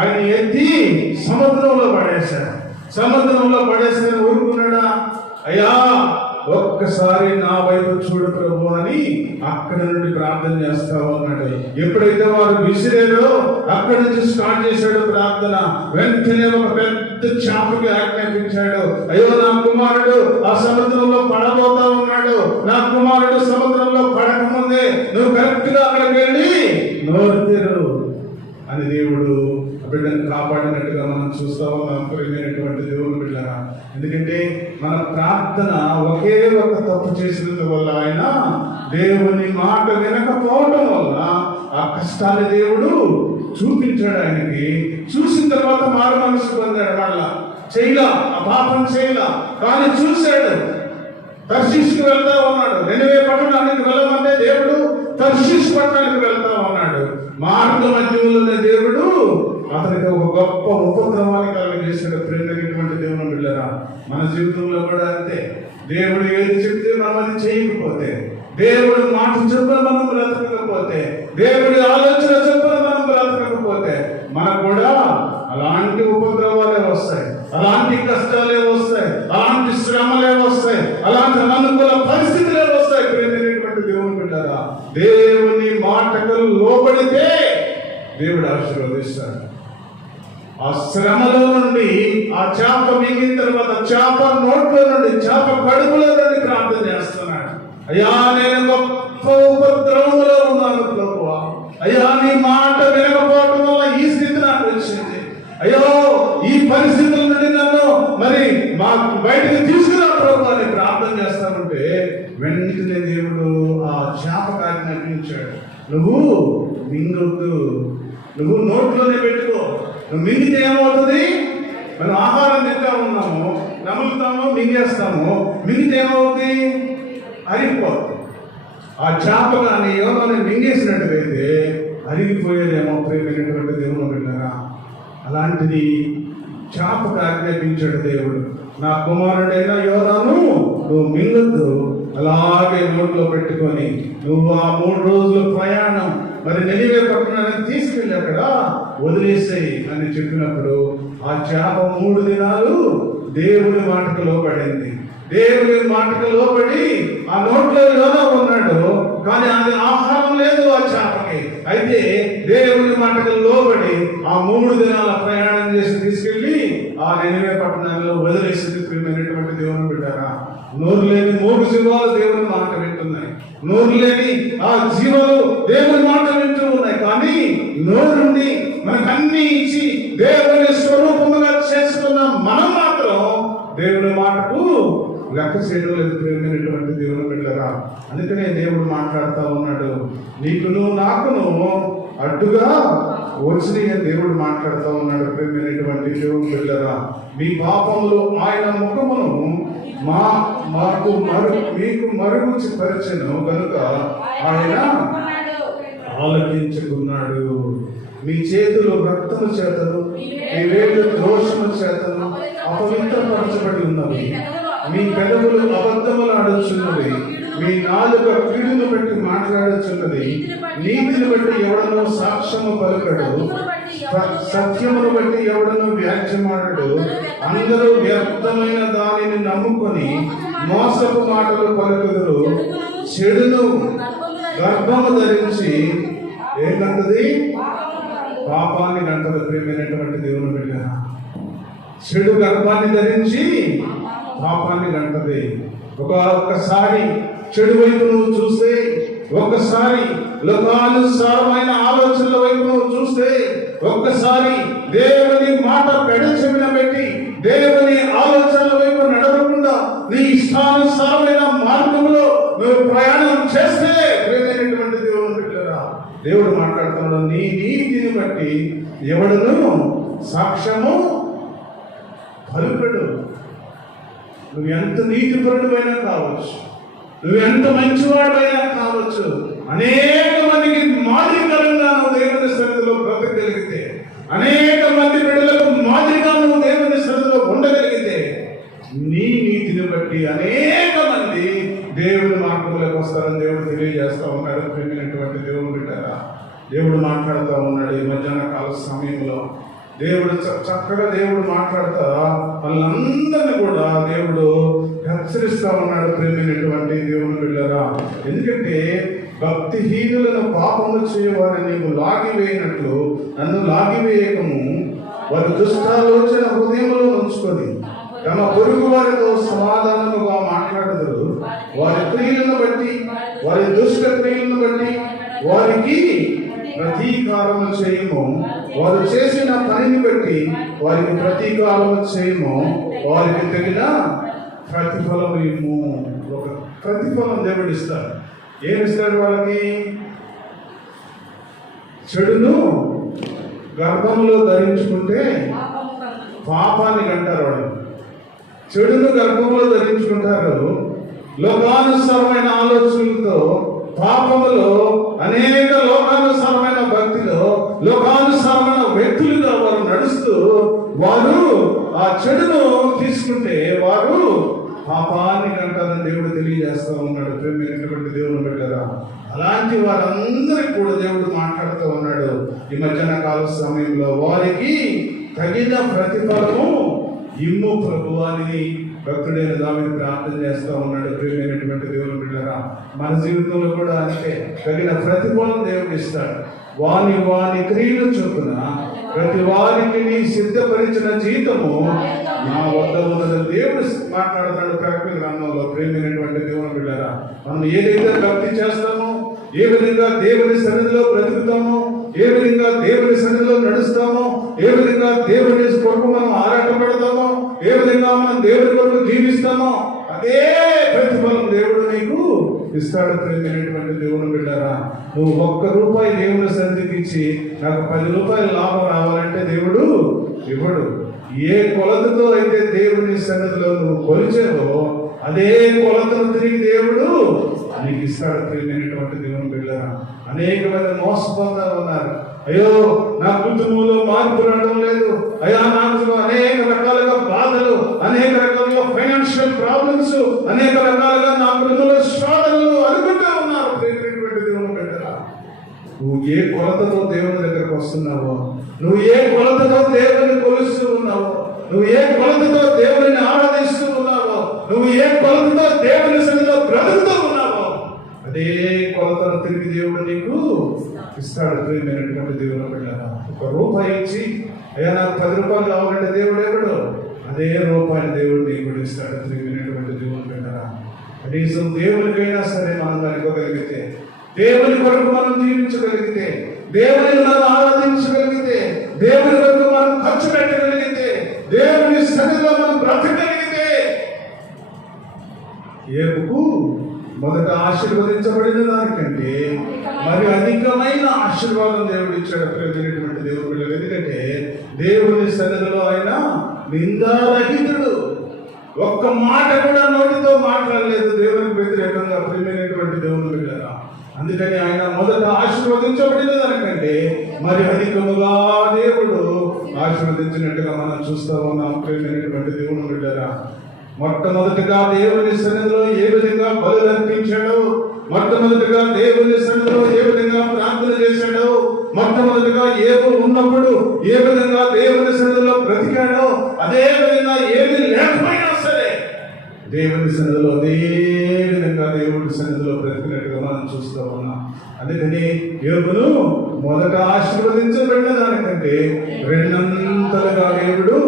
ఆయన ఎత్తి సముద్రంలో పడేశాడు. సముద్రంలో పడేస్తే ఊరుకున్నాడా? అయ్యా ఒక్కసారి నా వైపు చూడు ప్రభు అని అక్కడి నుండి ప్రార్థన చేస్తా ఉన్నాడు. ఎప్పుడైతే వారు విసిరారో అక్కడి నుంచి స్టార్ట్ చేశాడు ప్రార్థన. వెంటనే ఒక పెద్ద చేపకి ఆజ్ఞాపించాడు, అయ్యో నా కుమారుడు ఆ సముద్రంలో పడబోతా ఉన్నాడు, నా కుమారుడు సముద్రంలో పడకముందే నువ్వు కరెక్ట్ గా అక్కడికి వెళ్ళి నోరు తెరు అని దేవుడు బిడ్డను కాపాడినట్టుగా మనం చూస్తా ఉన్నాం. ప్రియమైనటువంటి దేవుని బిడ్డరా, ఎందుకంటే మన ప్రార్థన ఒకే ఒక తప్పు చేసినందువల్ల, ఆయన దేవుని మాట వినకపోవడం వల్ల ఆ కష్టాన్ని దేవుడు చూపించాడు ఆయనకి. చూసిన తర్వాత మారు మనసు పొందాడు. మళ్ళా చేయలా, ఆ పాపం చేయలా, కానీ చూశాడు. తర్షీషుకు వెళ్తా ఉన్నాడు. నినివే పట్టణానికి వెళ్ళమంటే దేవుడు తర్షీషు పట్టణానికి వెళ్తా ఉన్నాడు. మార్గ మధ్యలోనే దేవుడు అతనికి ఒక గొప్ప ఉపద్రవాన్ని కలుగజేశాడు. ప్రేమైనటువంటి దేవుని బిడ్డరా, మన జీవితంలో కూడా అంతే. దేవుడు ఏది చెప్తే మనం అది చేయకపోతే, దేవుడు మాట చెప్పిన మనం బ్రతకకపోతే, దేవుడి ఆలోచన చెప్పిన మనం బ్రతకకపోతే, మనకు కూడా అలాంటి ఉపద్రవాలే వస్తాయి, అలాంటి కష్టాలే వస్తాయి, అలాంటి శ్రమలే వస్తాయి, అలాంటి అనుకూల పరిస్థితులే వస్తాయి. ప్రేమైనటువంటి దేవుని బిడ్డరా, దేవుని మాటకు లోబడితే దేవుడు ఆశీర్వదిస్తాడు. ఆ శ్రమలో నుండి ఆ చేప మిగిలిన తర్వాత చేప నోట్లో నుండి, చేప కడుపులో నుండి ప్రార్థన చేస్తున్నాడు. అయ్యా నేను గొప్ప ఉపద్రవములో ఉన్నాను ప్రభువా, అయ్యా నీ మాట వినకపోవడం వల్ల ఈ స్థితి నాకు వచ్చింది. అయ్యో ఈ పరిస్థితుల నుండి నన్ను మరి బయటకు తీసుకురా ప్రభు అని ప్రార్థన చేస్తానంటే, వెంటనే దేవుడు ఆ చేపకు ఆజ్ఞాపించాడు, నువ్వు మింగొద్దు, నువ్వు నోట్లోనే పెట్టుకో. నువ్వు మింగితే ఏమవుతుంది? మనం ఆహారం తింటా ఉన్నాము, నములుతాము, మింగేస్తాము. మింగితే ఏమవుతుంది? అరిగిపోతుంది. ఆ చేప కానీ యోనాని మింగేసినట్టుగైతే అరిగిపోయేదేమో. ప్రేమైనటువంటి దేవుని బిడ్డరా, అలాంటిది చేపకు ఆజ్ఞాపించాడు దేవుడు, నా కుమారుడైన యోనాను నువ్వు మింగొద్దు, అలాగే నోట్లో పెట్టుకొని నువ్వు ఆ 3 రోజుల ప్రయాణం మరి నినివే పట్టణానికి తీసుకెళ్ళి అక్కడ వదిలేసాయి అని చెప్పినప్పుడు ఆ చేప 3 దినాలు దేవుని మాటకు లోబడింది. దేవుని మాటకు లోబడి ఆ నోట్లో యోనా ఉన్నాడు. కానీ అది ఆహారం లేదు ఆ చేపకి. అయితే దేవుని మాటకు లోబడి ఆ 3 దినాల ప్రయాణం చేసి తీసుకెళ్లి ఆ నినివే పట్టణంలో వదిలేసింది. ప్రియమైనటువంటి దేవుని బిడ్డారా, నోరు లేని 3 జీవాలు దేవుని మాట వింటున్నాయి. నోరు లేని ఆ జీవాలు దేవుని మాట వింటూ ఉన్నాయి. కానీ నోరుండి మనకు అన్ని ఇచ్చి దేవుని స్వరూపముగా చేసుకున్న మనం మాత్రం దేవుని మాటకు లెక్క చేయడం లేదు. ప్రియమైనటువంటి దేవుని బిడ్డరా, అందుకనే దేవుడు మాట్లాడుతూ ఉన్నాడు, నీకును నాకును అడ్డుగా వచ్చినాయి అని దేవుడు మాట్లాడుతూ ఉన్నాడు. ప్రియమైనటువంటి దేవుని బిడ్డరా, మీ పాపములు ఆయన ముఖమును మీకు మరుగుచి పరిచెను కనుక ఆయన ఆలకించుకున్నాడు. మీ చేతులు రక్తము చేతను, మీ వేళ్ళు దోషము చేతను అపవిత్రపరచబడి ఉన్నవి. మీ పెదవులు అబద్ధములు ఆడుచున్నవి. మీ నాలుక కీడును బట్టి మాట్లాడుచున్నది. నీతిని బట్టి ఎవడనో సాక్ష్యము పలుకడు, సత్యమును బట్టి ఎవడనో వ్యాఖ్యమాడడు. అందరూ వ్యర్థమైన దానిని నమ్ముకొని మోసపు మాటలు పలుకుదురు. చెడును గర్భము ధరించి ఏంటంటది? పాపాన్ని గంటది. ప్రియమైనటువంటి దేవుని బిడ్డ, చెడు గర్భాన్ని ధరించి పాపాన్ని గంటది. ఒక్కసారి చెడు వైపు నువ్వు చూస్తే, ఒక్కసారి లోకానుసారమైన ఆలోచనల వైపు నువ్వు చూస్తే, ఒక్కసారి దేవుని మాట పెడచెవిన పెట్టి దేవుని ఆలోచనల వైపు నడవకుండా నీ ఇష్టానుసారమైన మార్గంలో నువ్వు ప్రయాణం చేస్తే, ప్రియమైనటువంటి దేవుని బిడ్డరా, దేవుడు మాట్లాడుతున్నాడు, నీ నీతిని బట్టి ఎవడును సాక్ష్యము పలుకడు. నువ్వు ఎంత నీతిపరుడైనా కావచ్చు, నువ్వు ఎంత మంచివాడైనా కావచ్చు, అనేక మందికి మాదిరికరంగా నువ్వు దేవుని సన్నిధిలో బ్రతకగలిగితే, అనేక మంది బిడ్డలకు మాదిరిగా నువ్వు దేవుని సన్నిధిలో ఉండగలిగితే, నీ నీతిని బట్టి అనేక మంది దేవుని మార్గంలోకి వస్తారని దేవుడు తెలియజేస్తా ఉన్నాడు. ప్రియమైనటువంటి దేవుని బిడ్డరా, దేవుడు మాట్లాడుతూ ఉన్నాడు. ఈ మధ్యాహ్న కాల సమయంలో దేవుడు చక్కగా దేవుడు మాట్లాడుతా వాళ్ళందరినీ కూడా దేవుడు హెచ్చరిస్తా ఉన్నాడు. ప్రేమైనటువంటి దేవుని బిడ్డరా, ఎందుకంటే భక్తిహీనులను పాపము చేయవారని నీవు లాగివేయనట్లు నన్ను లాగివేయకము. వారి దుష్టాలోచన హృదయంలో ఉంచుకొని తమ పొరుగు వారితో సమాధానముగా మాట్లాడదురు. వారి క్రియలను బట్టి, వారి దుష్ట క్రియలను బట్టి వారికి ప్రతీకారము చేయము. వారు చేసిన పనిని బట్టి వారికి ప్రతీకారము చేయము. వారికి తగిన ప్రతిఫలం ఇమ్ము. ఒక ప్రతిఫలం దేవుడు ఇస్తాడు. ఏమిస్తాడు వాళ్ళకి? చెడును గర్భంలో ధరించుకుంటే పాపాన్ని కంటారు. వాళ్ళు చెడును గర్భంలో ధరించుకుంటారు. లోకానుసారమైన ఆలోచనలతో పాపములో అనేక లోకానుసారమైన భక్తిలో లోకానుసారమైన వ్యక్తులుగా వారు నడుస్తూ వారు ఆ చెడును తీసుకుంటే వారు పాపాన్ని కంటారని దేవుడు తెలియజేస్తూ ఉన్నాడు. ప్రేమైనటువంటి దేవుని బిడ్డరా, అలాంటి వారందరికీ కూడా దేవుడు మాట్లాడుతూ ఉన్నాడు. ఈ మధ్యాహ్న కాల సమయంలో వారికి తగిన ప్రతిఫలము ఇమ్ము ప్రభు అని భక్తుడైన దావీదు ప్రార్థన చేస్తూ ఉన్నాడు. ప్రియమైనటువంటి దేవుని బిడ్డరా, మన జీవితంలో కూడా అంతే. తగిన ప్రతిఫలం దేవుడు ఇస్తాడు. వాని క్రియలు చొప్పున ప్రతి వారికి నీ సిద్ధపరిచిన జీతము నా వద్ద ఉన్నది దేవుడు మాట్లాడుతాడు ప్రకటన గ్రంథంలో. ప్రియమైనటువంటి దేవుని బిడ్డరా, మనం ఏదైతే భక్తి చేస్తామో, ఏ విధంగా దేవుని సన్నిధిలో బ్రతుకుతామో, ఏ విధంగా దేవుని సన్నిధిలో నడుస్తామో, ఏ విధంగా దేవుని కొరకు మనం ఆరాటపడతామో, ఏ విధంగా మనం దేవుని కొరకు జీవిస్తామో, అదే ప్రతిఫలం దేవుడు నీకు ఇస్తాడు. ప్రియమైనటువంటి దేవుని బిడ్డరా, నువ్వు ₹1 దేవుని సన్నిధికి ఇచ్చి నాకు ₹10 లాభం రావాలంటే దేవుడు ఇవ్వడు. ఏ కొలతతో అయితే దేవుని సన్నిధిలో నువ్వు కొలిచావో అదే కొలతను తిరిగి దేవుడు నీకు ఇస్తాడు. ప్రియమైనటువంటి దేవుని బిడ్డరా, అనేక మంది మోసపోతా ఉన్నారు. అయ్యో నా కుటుంబంలో మార్పు రావడం లేదు, అయ్యా నాకు అనేక రకాలుగా బాధలు, అనేక రకాలుగా ఫైనాన్షియల్ ప్రాబ్లమ్స్, అనేక రకాలుగా నా కుటుంబంలో శోధనలు అనుకుంటూ ఉన్నారు. ప్రియమైనటువంటి దేవుని బిడ్డరా, నువ్వు ఏ కొలతతో దేవుని దగ్గరకు వస్తున్నావో, నువ్వు ఏ కొలతతో దేవుని కొలుస్తూ ఉన్నావో, నువ్వు ఏ కొలతతో దేవుని ఆరాధిస్తూ ఉన్నావో, నువ్వు ఏ కొలతతో దేవుని సన్నిధిలో బ్రతుకుతూ ఉన్నావో, అదే కొలతను తిరిగి దేవుడు నీకు ఇస్తాడు. ప్రియమైనటువంటి దేవుని బిడ్డలారా, ₹1 ఇచ్చి అయ్యా నాకు 10 రూపాయలు కావాలంటే దేవుడు ఎవడు? అదే రూపాయలు దేవుడు నీకు కూడా ఇస్తాడు. ప్రియమైనటువంటి దేవుని బిడ్డలారా, కనీసం దేవునికైనా సరే మనం కనుకోగలిగితే, దేవుని కొరకు మనం జీవించగలిగితే, దేవుని మనం ఆరాధించగలిగితే, దేవుని కొరకు మనం ఖర్చు పెట్టగలిగితే, దేవుని సన్నిధిలో మనం బ్రతకగలిగితే, ఏపుకు మొదట ఆశీర్వదించబడిన దానికంటే మరి అధికమైన ఆశీర్వాదం దేవుడు ఇచ్చాడు. ప్రియమైనటువంటి దేవుడు పిల్లలు, ఎందుకంటే దేవుని సన్నిధిలో ఆయన నిందారహితుడు. ఒక్క మాట కూడా నోటితో మాట్లాడలేదు దేవునికి వ్యతిరేకంగా. ప్రియమైనటువంటి దేవుని పిల్లరా, అందుకని ఆయన మొదట ఆశీర్వదించబడిన దానికంటే మరి అధికముగా దేవుడు ఆశీర్వదించినట్టుగా మనం చూస్తూ ఉన్నాం. ప్రియమైనటువంటి దేవుని బిడ్డరా, మొట్టమొదటిగా దేవుని సన్నిధిలో ఏ విధంగా బలులు అర్పించాడో, మొట్టమొదటిగా దేవుని సన్నిధిలో ఏ విధంగా ప్రార్థన చేశాడో, మొట్టమొదటిగా ఏదో ఉన్నప్పుడు ఏ విధంగా దేవుని సన్నిధిలో బ్రతికాడో, అదే విధంగా ఏది లేకపోయినా సరే దేవుని సన్నిధిలో అదే విధంగా దేవుడి సన్నిధిలో బ్రతికినట్టుగా మనం చూస్తూ ఉన్నాం. అందుకని యోబును మొదట ఆశీర్వదించబడిన దానికంటే రెండంతలుగా దేవుడు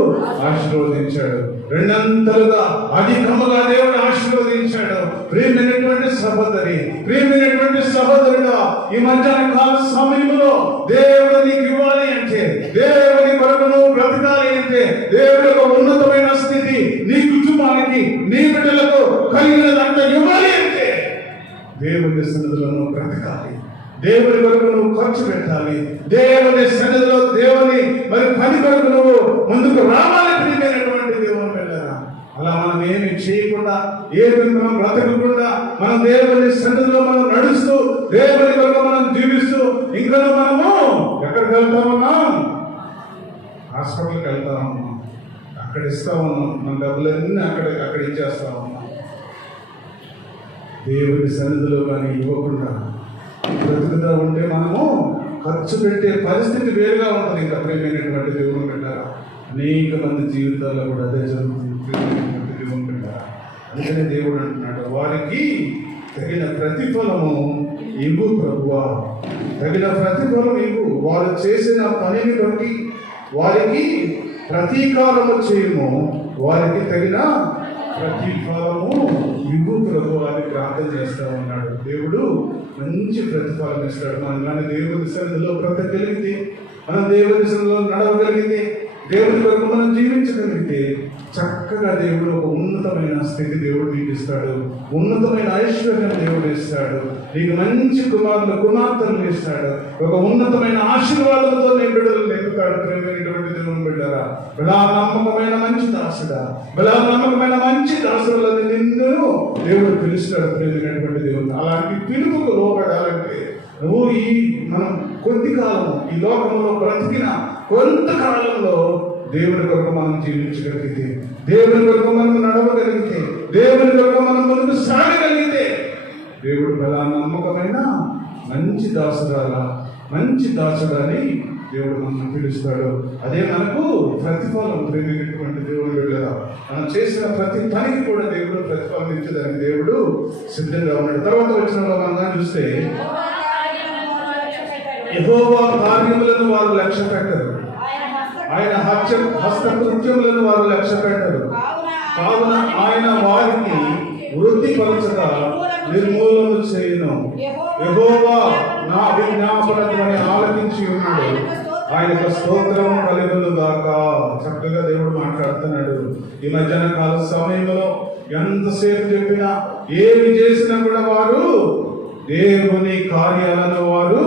ఆశీర్వదించాడు. రెండంతలుగా అధికముగా దేవుడు ఆశీర్వదించాడు. ప్రియమైనటువంటి సహోదరి, ప్రియమైనటువంటి సహోదరుడా, ఈ మధ్యాహ్న కాల సమయంలో దేవుడు నీకు ఇవ్వాలి అంటే, దేవుని కొరకు నువ్వు బ్రతకాలి అంటే, దేవుడి యొక్క ఉన్నతమైన స్థితి నీ కుటుంబానికి, నీ బిడ్డలకు కలిగినదంతా ఇవ్వాలి అంటే దేవుని సన్నిధిలో నువ్వు బ్రతకాలి. దేవుని కొరకు నువ్వు ఖర్చు పెట్టాలి. దేవుని సన్నిధిలో దేవుని మరి పని కొరకు నువ్వు ముందుకు రావాలి. ప్రియమైనటువంటి దేవుని బిడ్డలారా, అలా మనం ఏమి చేయకుండా, ఏమి మనం బ్రతకకుండా, మనం దేవుని సన్నిధిలో మనం నడుస్తూ, దేవుని కొరకు మనం జీవిస్తూ, ఇంకా మనము ఎక్కడికి వెళ్తామన్నాం? హాస్పిటల్కి వెళ్తామన్నాం, అక్కడ ఇస్తా ఉన్నాం, మన డబ్బులన్నీ అక్కడ ఇచ్చేస్తా ఉన్నాం. దేవుని సన్నిధిలో కానీ ఇవ్వకుండా బ్రతుకుతా ఉంటే మనము ఖర్చు పెట్టే పరిస్థితి వేరుగా ఉంటుంది. ఇంకా ప్రియమైనటువంటి దేవుని బిడ్డలారా, అనేక మంది జీవితాల్లో కూడా అదే జరుగుతుంది. ప్రియమైనటువంటి దేవుని బిడ్డలారా, అందుకనే దేవుడు అంటున్నాడు, వారికి తగిన ప్రతిఫలము ఇవ్వు ప్రభువా, తగిన ప్రతిఫలం ఇవ్వు. వారు చేసిన పనిని బట్టి వారికి ప్రతీకారము చేయము, వారికి తగిన ప్రతిఫలము ఇవ్వు ప్రభు అని ప్రార్థన చేస్తా ఉన్నాడు. దేవుడు మంచి ప్రతిఫలం ఇస్తాడు. మనం కానీ దేవుని సన్నిధిలో బ్రతకగలిగితే, మనం దేవుని సన్నిధిలో నడవగలిగితే, దేవుని కొరకు మనం జీవించగలిగితే చక్కగా దేవుడు ఒక ఉన్నతమైన స్థితి దేవుడు నీకు ఇస్తాడు. ఉన్నతమైన ఐశ్వర్యం దేవుడు ఇస్తాడు. నీకు మంచి కుమార్తెలు ఇస్తాడు. ఒక ఉన్నతమైన ఆశీర్వాదంతో నీ బిడ్డలు నింపుతాడు. ప్రియమైనటువంటి దేవుని బిడ్డరా, బలా నమ్మకమైన మంచి దాసుడా, బలా నమ్మకమైన మంచి దాసులని నిన్ను దేవుడు పిలుస్తాడు. ప్రియమైనటువంటి దేవుడు, అలాంటి పిలుపుకు లోపడాలంటే నువ్వు మనం కొద్ది కాలం ఈ లోకంలో బ్రతికిన కొంతకాలంలో దేవుని కొరకు మనం జీవించగలిగితే, దేవుని కొరకు మనం నడవగలిగితే, దేవుని కొరకు మనం ముందుకు సాగగలిగితే, దేవుడు బలా నమ్మకమైన మంచి దాసురాలా, మంచి దాసుడని దేవుడు మనం పిలుస్తాడు. అదే మనకు ప్రతిఫలం. ప్రేమినటువంటి దేవుడు వెళ్ళదా, మనం చేసిన ప్రతి పనికి కూడా దేవుడు ప్రతిఫలం ఇచ్చేదానికి దేవుడు సిద్ధంగా ఉన్నాడు. తర్వాత వచ్చిన మనం చూస్తే, యెహోవా కార్యములను వారు లక్ష్య పెట్టరు, ఆయన హస్తకృత్యములను వారు లక్ష్య పెట్టరు. కావున ఆయన వారిని వృద్ధిపరచక నిర్మూలన చేయను. యెహోవా నా విజ్ఞాపనని ఆలకించి ఉన్నాడు, ఆయనకు స్తోత్రం కలుగును గాక. చక్కగా దేవుడు మాట్లాడుతున్నాడు. ఈ మధ్యాహ్న కాల సమయంలో ఎంతసేపు చెప్పినా, ఏమి చేసినా కూడా వారు దేవుని కార్యాలను వారు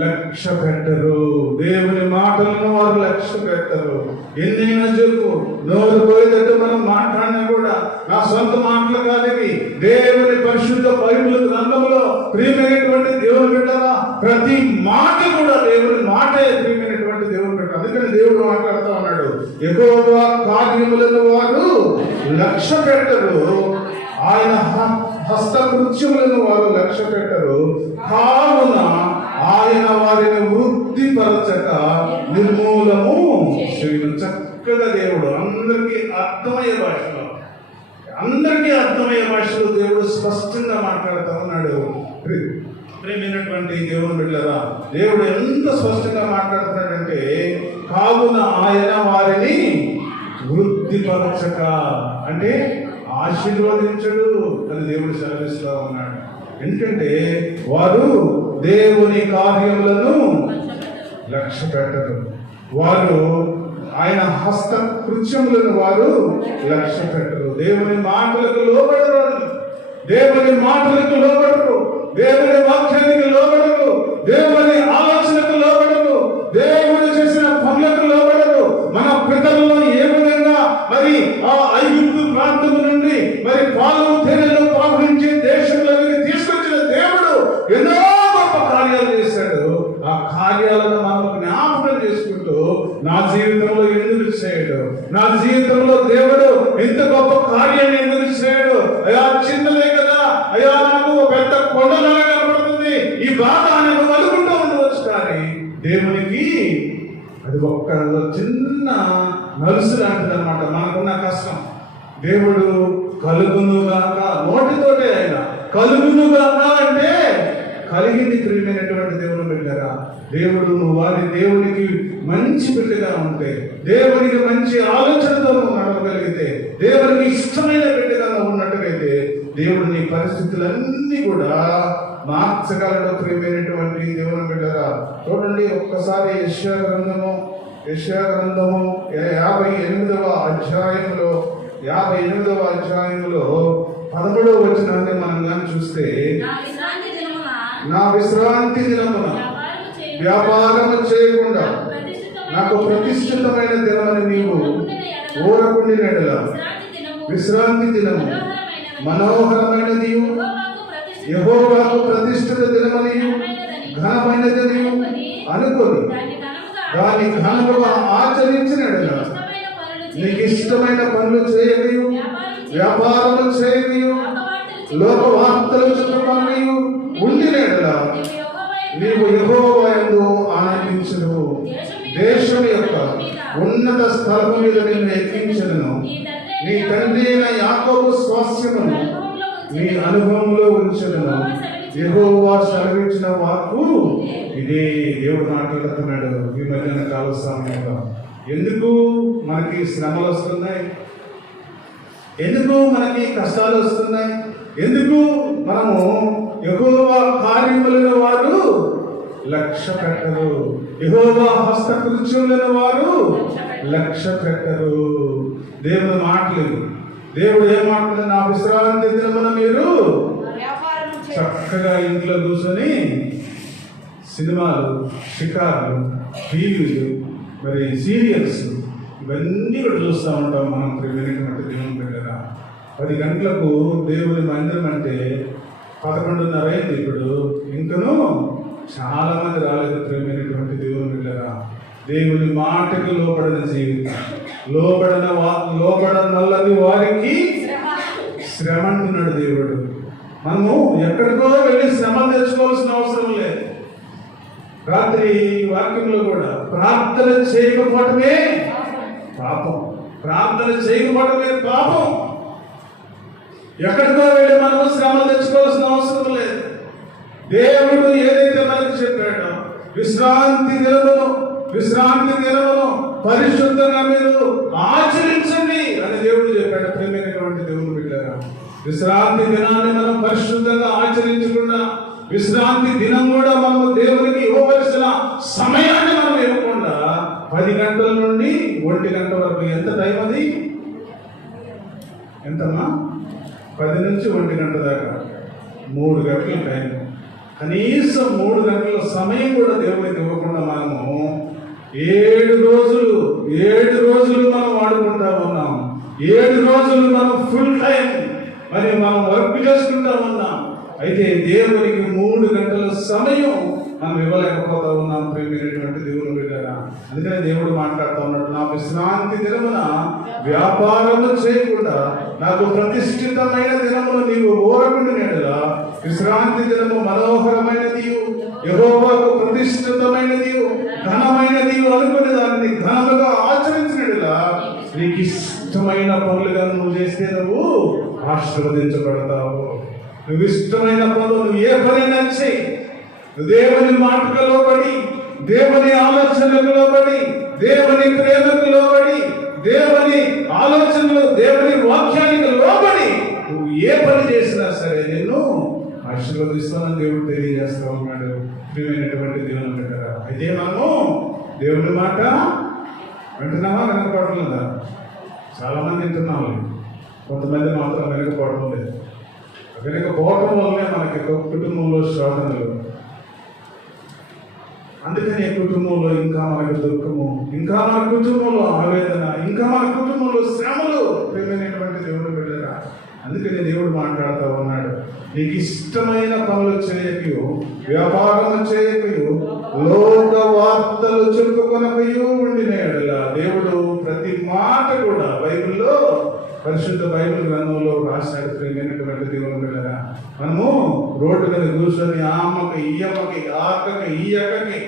లక్ష్య పెట్టరు. దేవుని మాటలను వారు లక్ష్య పెట్టరు. ఎన్నైనా చెప్పు, నోరు పోయేటట్టు మనం మాట్లాడినా కూడా నా సొంత మాటలు కానివి, దేవుని పరిశుద్ధ బైబిల్ గ్రంథంలో ప్రియమైనటువంటి దేవుని బిడ్డరా, ప్రతి మాట కూడా దేవుని మాటే ప్రియమైనటువంటి దేవుని బిడ్డ. అందుకని దేవుడు మాట్లాడుతూ ఉన్నాడు, యెహోవా కార్యములను వారు లక్ష్య పెట్టరు, ఆయన హస్తకృత్యములను వారు లక్ష్య పెట్టరు. కావున ఆయన వారిని వృద్ధిపరచక నిర్మూలము చేయను. చక్కగా దేవుడు అందరికీ అర్థమయ్యే భాషలో, అందరికీ అర్థమయ్యే భాషలో దేవుడు స్పష్టంగా మాట్లాడుతూ ఉన్నాడు. ప్రేమైనటువంటి దేవుని బిడ్డలారా, దేవుడు ఎంత స్పష్టంగా మాట్లాడుతున్నాడంటే, కావున ఆయన వారిని వృద్ధిపరచక అంటే ఆశీర్వదించడు అని దేవుడు సెలవిస్తూ ఉన్నాడు. ఎందుకంటే వారు దేవుని కార్యములను లక్ష్య పెట్టరు, వారు ఆయన హస్త కృత్యములను వారు లక్ష్య పెట్టరు, దేవుని మాటలకు లోబడరు, దేవుని మాటలకు లోబడరు, దేవుని వాక్యానికి లోబడరు, దేవుని ఆలోచనకు లోబడరు, దేవుడు చేసిన పనులకు లోబడరు. మన పితరులను ఏ విధంగా మరి ఆ ఐగుప్తు ప్రాంతం నుండి మరి పాలు తేనెలు ప్రవహించే దేశంలోకి తీసుకొచ్చిన దేవుడు ఎన్నో గొప్ప కార్యాలు చేశాడు. ఆ కార్యాలను మనం జ్ఞాపకం చేసుకుంటూ, నా జీవితంలో ఎందుకు చేయడు, నా జీవితంలో దేవుడు ఎంత గొప్ప కార్యాన్ని ఎందుకు చేయడు, అయ్యా చిన్నదే కదా, అయ్యా నాకు పెద్ద కొండలాగా కనపడుతుంది, ఈ బాధ నేను అనుకుంటూ ఉండవచ్చు. కానీ దేవునికి అది ఒక్క చిన్న నలుసు లాంటిది అనమాట. మనకున్న కష్టం దేవుడు కలుగునుగాక, నోటితోటే ఆయన కలుగునుగాక అంటే కలిగింది. ప్రియమైనటువంటి దేవుని బిడ్డరా, దేవుడు వారి దేవునికి మంచి బిడ్డగా ఉంటే, దేవునికి మంచి ఆలోచనతో నడవగలిగితే, దేవునికి ఇష్టమైన బిడ్డగా ఉన్నట్టుగైతే, దేవుడు నీ పరిస్థితులన్నీ కూడా మార్చగలడు. ప్రియమైనటువంటి దేవుని బిడ్డరా, చూడండి ఒక్కసారి యెషయా గ్రంథము 58వ అధ్యాయంలో 13వ వచనాన్ని మనం కానీ చూస్తే, నా విశ్రాంతి దినమున వ్యాపారము చేయకుండా నాకు ప్రతిష్ఠితమైన దినమని నీవు ఊరకుండినట్లా, విశ్రాంతి దినము మనోహరమైనది, యెహోవాకు ప్రతిష్ఠిత దినమని ఘనమైనది అనుకొని దాన్ని ఘనముగా ఆచరించినట్లా, నీకు ఇష్టమైన పనులు చేయకయు, వ్యాపారములు చేయకయు, లోక వార్తలు చెప్పుకొనకయు ఉండినట్లా నీవు యెహోవా యందు ఆనందించును. దేశం యొక్క ఉన్నత స్థలము మీద నిన్ను ఎక్కించును. నీ తండ్రి అయిన యాకోబు స్వాస్థ్యమును నీ అనుభవంలో ఉంచును. యెహోవా సెలవిచ్చిన వాక్కు ఇదే. దేవుడు మాట్లాడుతున్నాడు ఈ మధ్యాహ్న కాల సమయంలో. ఎందుకు మనకి శ్రమలు వస్తున్నాయి, ఎందుకు మనకి కష్టాలు వస్తున్నాయి, ఎందుకు మనము యెహోవా కార్యములను వారు లక్ష్య పెట్టరు, యెహోవా హస్తకృత్యములను వారు లక్ష్య పెట్టరు. దేవుని మాటలు, దేవుడు ఏం మాట్లాడు, నా విశ్రాంతి దినమున మీరు చక్కగా ఇంట్లో కూర్చొని సినిమాలు, షికార్లు, టీవీలు, మరి సీరియల్స్ ఇవన్నీ కూడా చూస్తూ ఉంటాం మనం. ప్రియమైనటువంటి దేవుని బిడ్డగా 10 గంటలకు దేవుని మందిరం అంటే 11:30 అయింది. ఇప్పుడు ఇంకనూ చాలా మంది రాలేదు. ప్రియమైనటువంటి దేవుని బిడ్డగా, దేవుని మాటకు లోబడిన జీవితం, లోబడనల్లది వారికి శ్రమ అంటున్నాడు దేవుడు. మనము ఎక్కడికో వెళ్ళి శ్రమ తెచ్చుకోవాల్సిన అవసరం లేదు. రాత్రి వాక్యంలో కూడా ప్రార్థన చేయకపోవటమే పాపం, ప్రార్థన చేయకపోవటమే పాపం. ఎక్కడికో వెళ్ళి మనము శ్రమలు తెచ్చుకోవాల్సిన అవసరం లేదు. దేవుడు ఏదైతే మనకు చెప్పాడో, విశ్రాంతి దినమును పరిశుద్ధంగా మీరు ఆచరించండి అని దేవుడు చెప్పాడు. ప్రేమైనటువంటి దేవుని బిడ్డలారా, విశ్రాంతి దినాన్ని మనం పరిశుద్ధంగా ఆచరించకుండా, విశ్రాంతి దినం కూడా మనము దేవునికి ఇవ్వవలసిన సమయాన్ని మనం ఇవ్వకుండా 10 గంటల నుండి 1 గంట వరకు, ఎంత టైం అది? ఎంతమ్మా? 10 నుంచి 1 గంట దాకా 3 గంటల టైం. కనీసం 3 గంటల సమయం కూడా దేవునికి ఇవ్వకుండా మనము 7 రోజులు మనం వాడుకుంటా ఉన్నాం. 7 రోజులు మనం ఫుల్ టైం మరి మనం వర్క్ చేసుకుంటా ఉన్నాం. అయితే దేవునికి 3 గంటల సమయం మనం ఇవ్వలేకపోతా ఉన్నాం. ప్రేమైనటువంటి దేవుని బిడ్డలారా, అందుకనే దేవుడు మాట్లాడుతూ ఉన్నాడు, నా విశ్రాంతి దినమున వ్యాపారము చేయకుండా నాకు ప్రతిష్ఠితమైన దినమును నీవు ఓరకుండినట్లా, విశ్రాంతి దినము మనోహరమైనది, యెహోవాకు ప్రతిష్ఠితమైనది, ఘనమైనది అనుకునే దాన్ని ఘనముగా ఆచరించినట్లా, నీకు ఇష్టమైన పనులుగా నువ్వు చేస్తే నువ్వు ఆశీర్వదించబడతావు. నువ్వు ఇష్టమైన పనులు నువ్వు ఏ పనైనా చెయ్యి. దేవుని మాటకు లోబడి, దేవుని ఆలోచనలకు లోబడి, దేవుని ప్రేమకు లోబడి, దేవుని ఆలోచనలు, దేవుని వాక్యానికి లోబడి నువ్వు ఏ పని చేసినా సరే నిన్ను ఆశీర్వదిస్తానని దేవుడు తెలియజేస్తా ఉన్నాడు. ప్రియమైనటువంటి దేవుని బిడ్డలారా, అయితే మనము దేవుని మాట వింటున్నావా, వెనకపోవట్లేదా? చాలా మంది వింటున్నాము, కొంతమంది మాత్రం వెనకపోవడం లేదు. వెనకపోవడం వల్లనే మనకి కుటుంబంలో శోధనలు, అందుకని కుటుంబంలో ఇంకా మనకు దుఃఖము, ఇంకా మన కుటుంబంలో ఆవేదన, ఇంకా మన కుటుంబంలో శ్రమలు. ప్రియమైనటువంటి దేవుడు బిడ్డలారా, అందుకని దేవుడు మాట్లాడుతూ ఉన్నాడు, నీకు ఇష్టమైన పనులు చేయకయు, వ్యాపారం చేయకయు, లోక వార్తలు చెప్పుకొనకయు ఉండిన యెడల. దేవుడు ప్రతి మాట కూడా బైబిల్లో, పరిశుద్ధ బైబిల్ గ్రంథంలో రాశాడు. ప్రియమైనటువంటి దేవుని బిడ్డలారా, మనము రోడ్డు మీద కూర్చొని ఆ అమ్మకి, ఈ అమ్మకి, ఆ అక్కకి, ఈ అక్కకి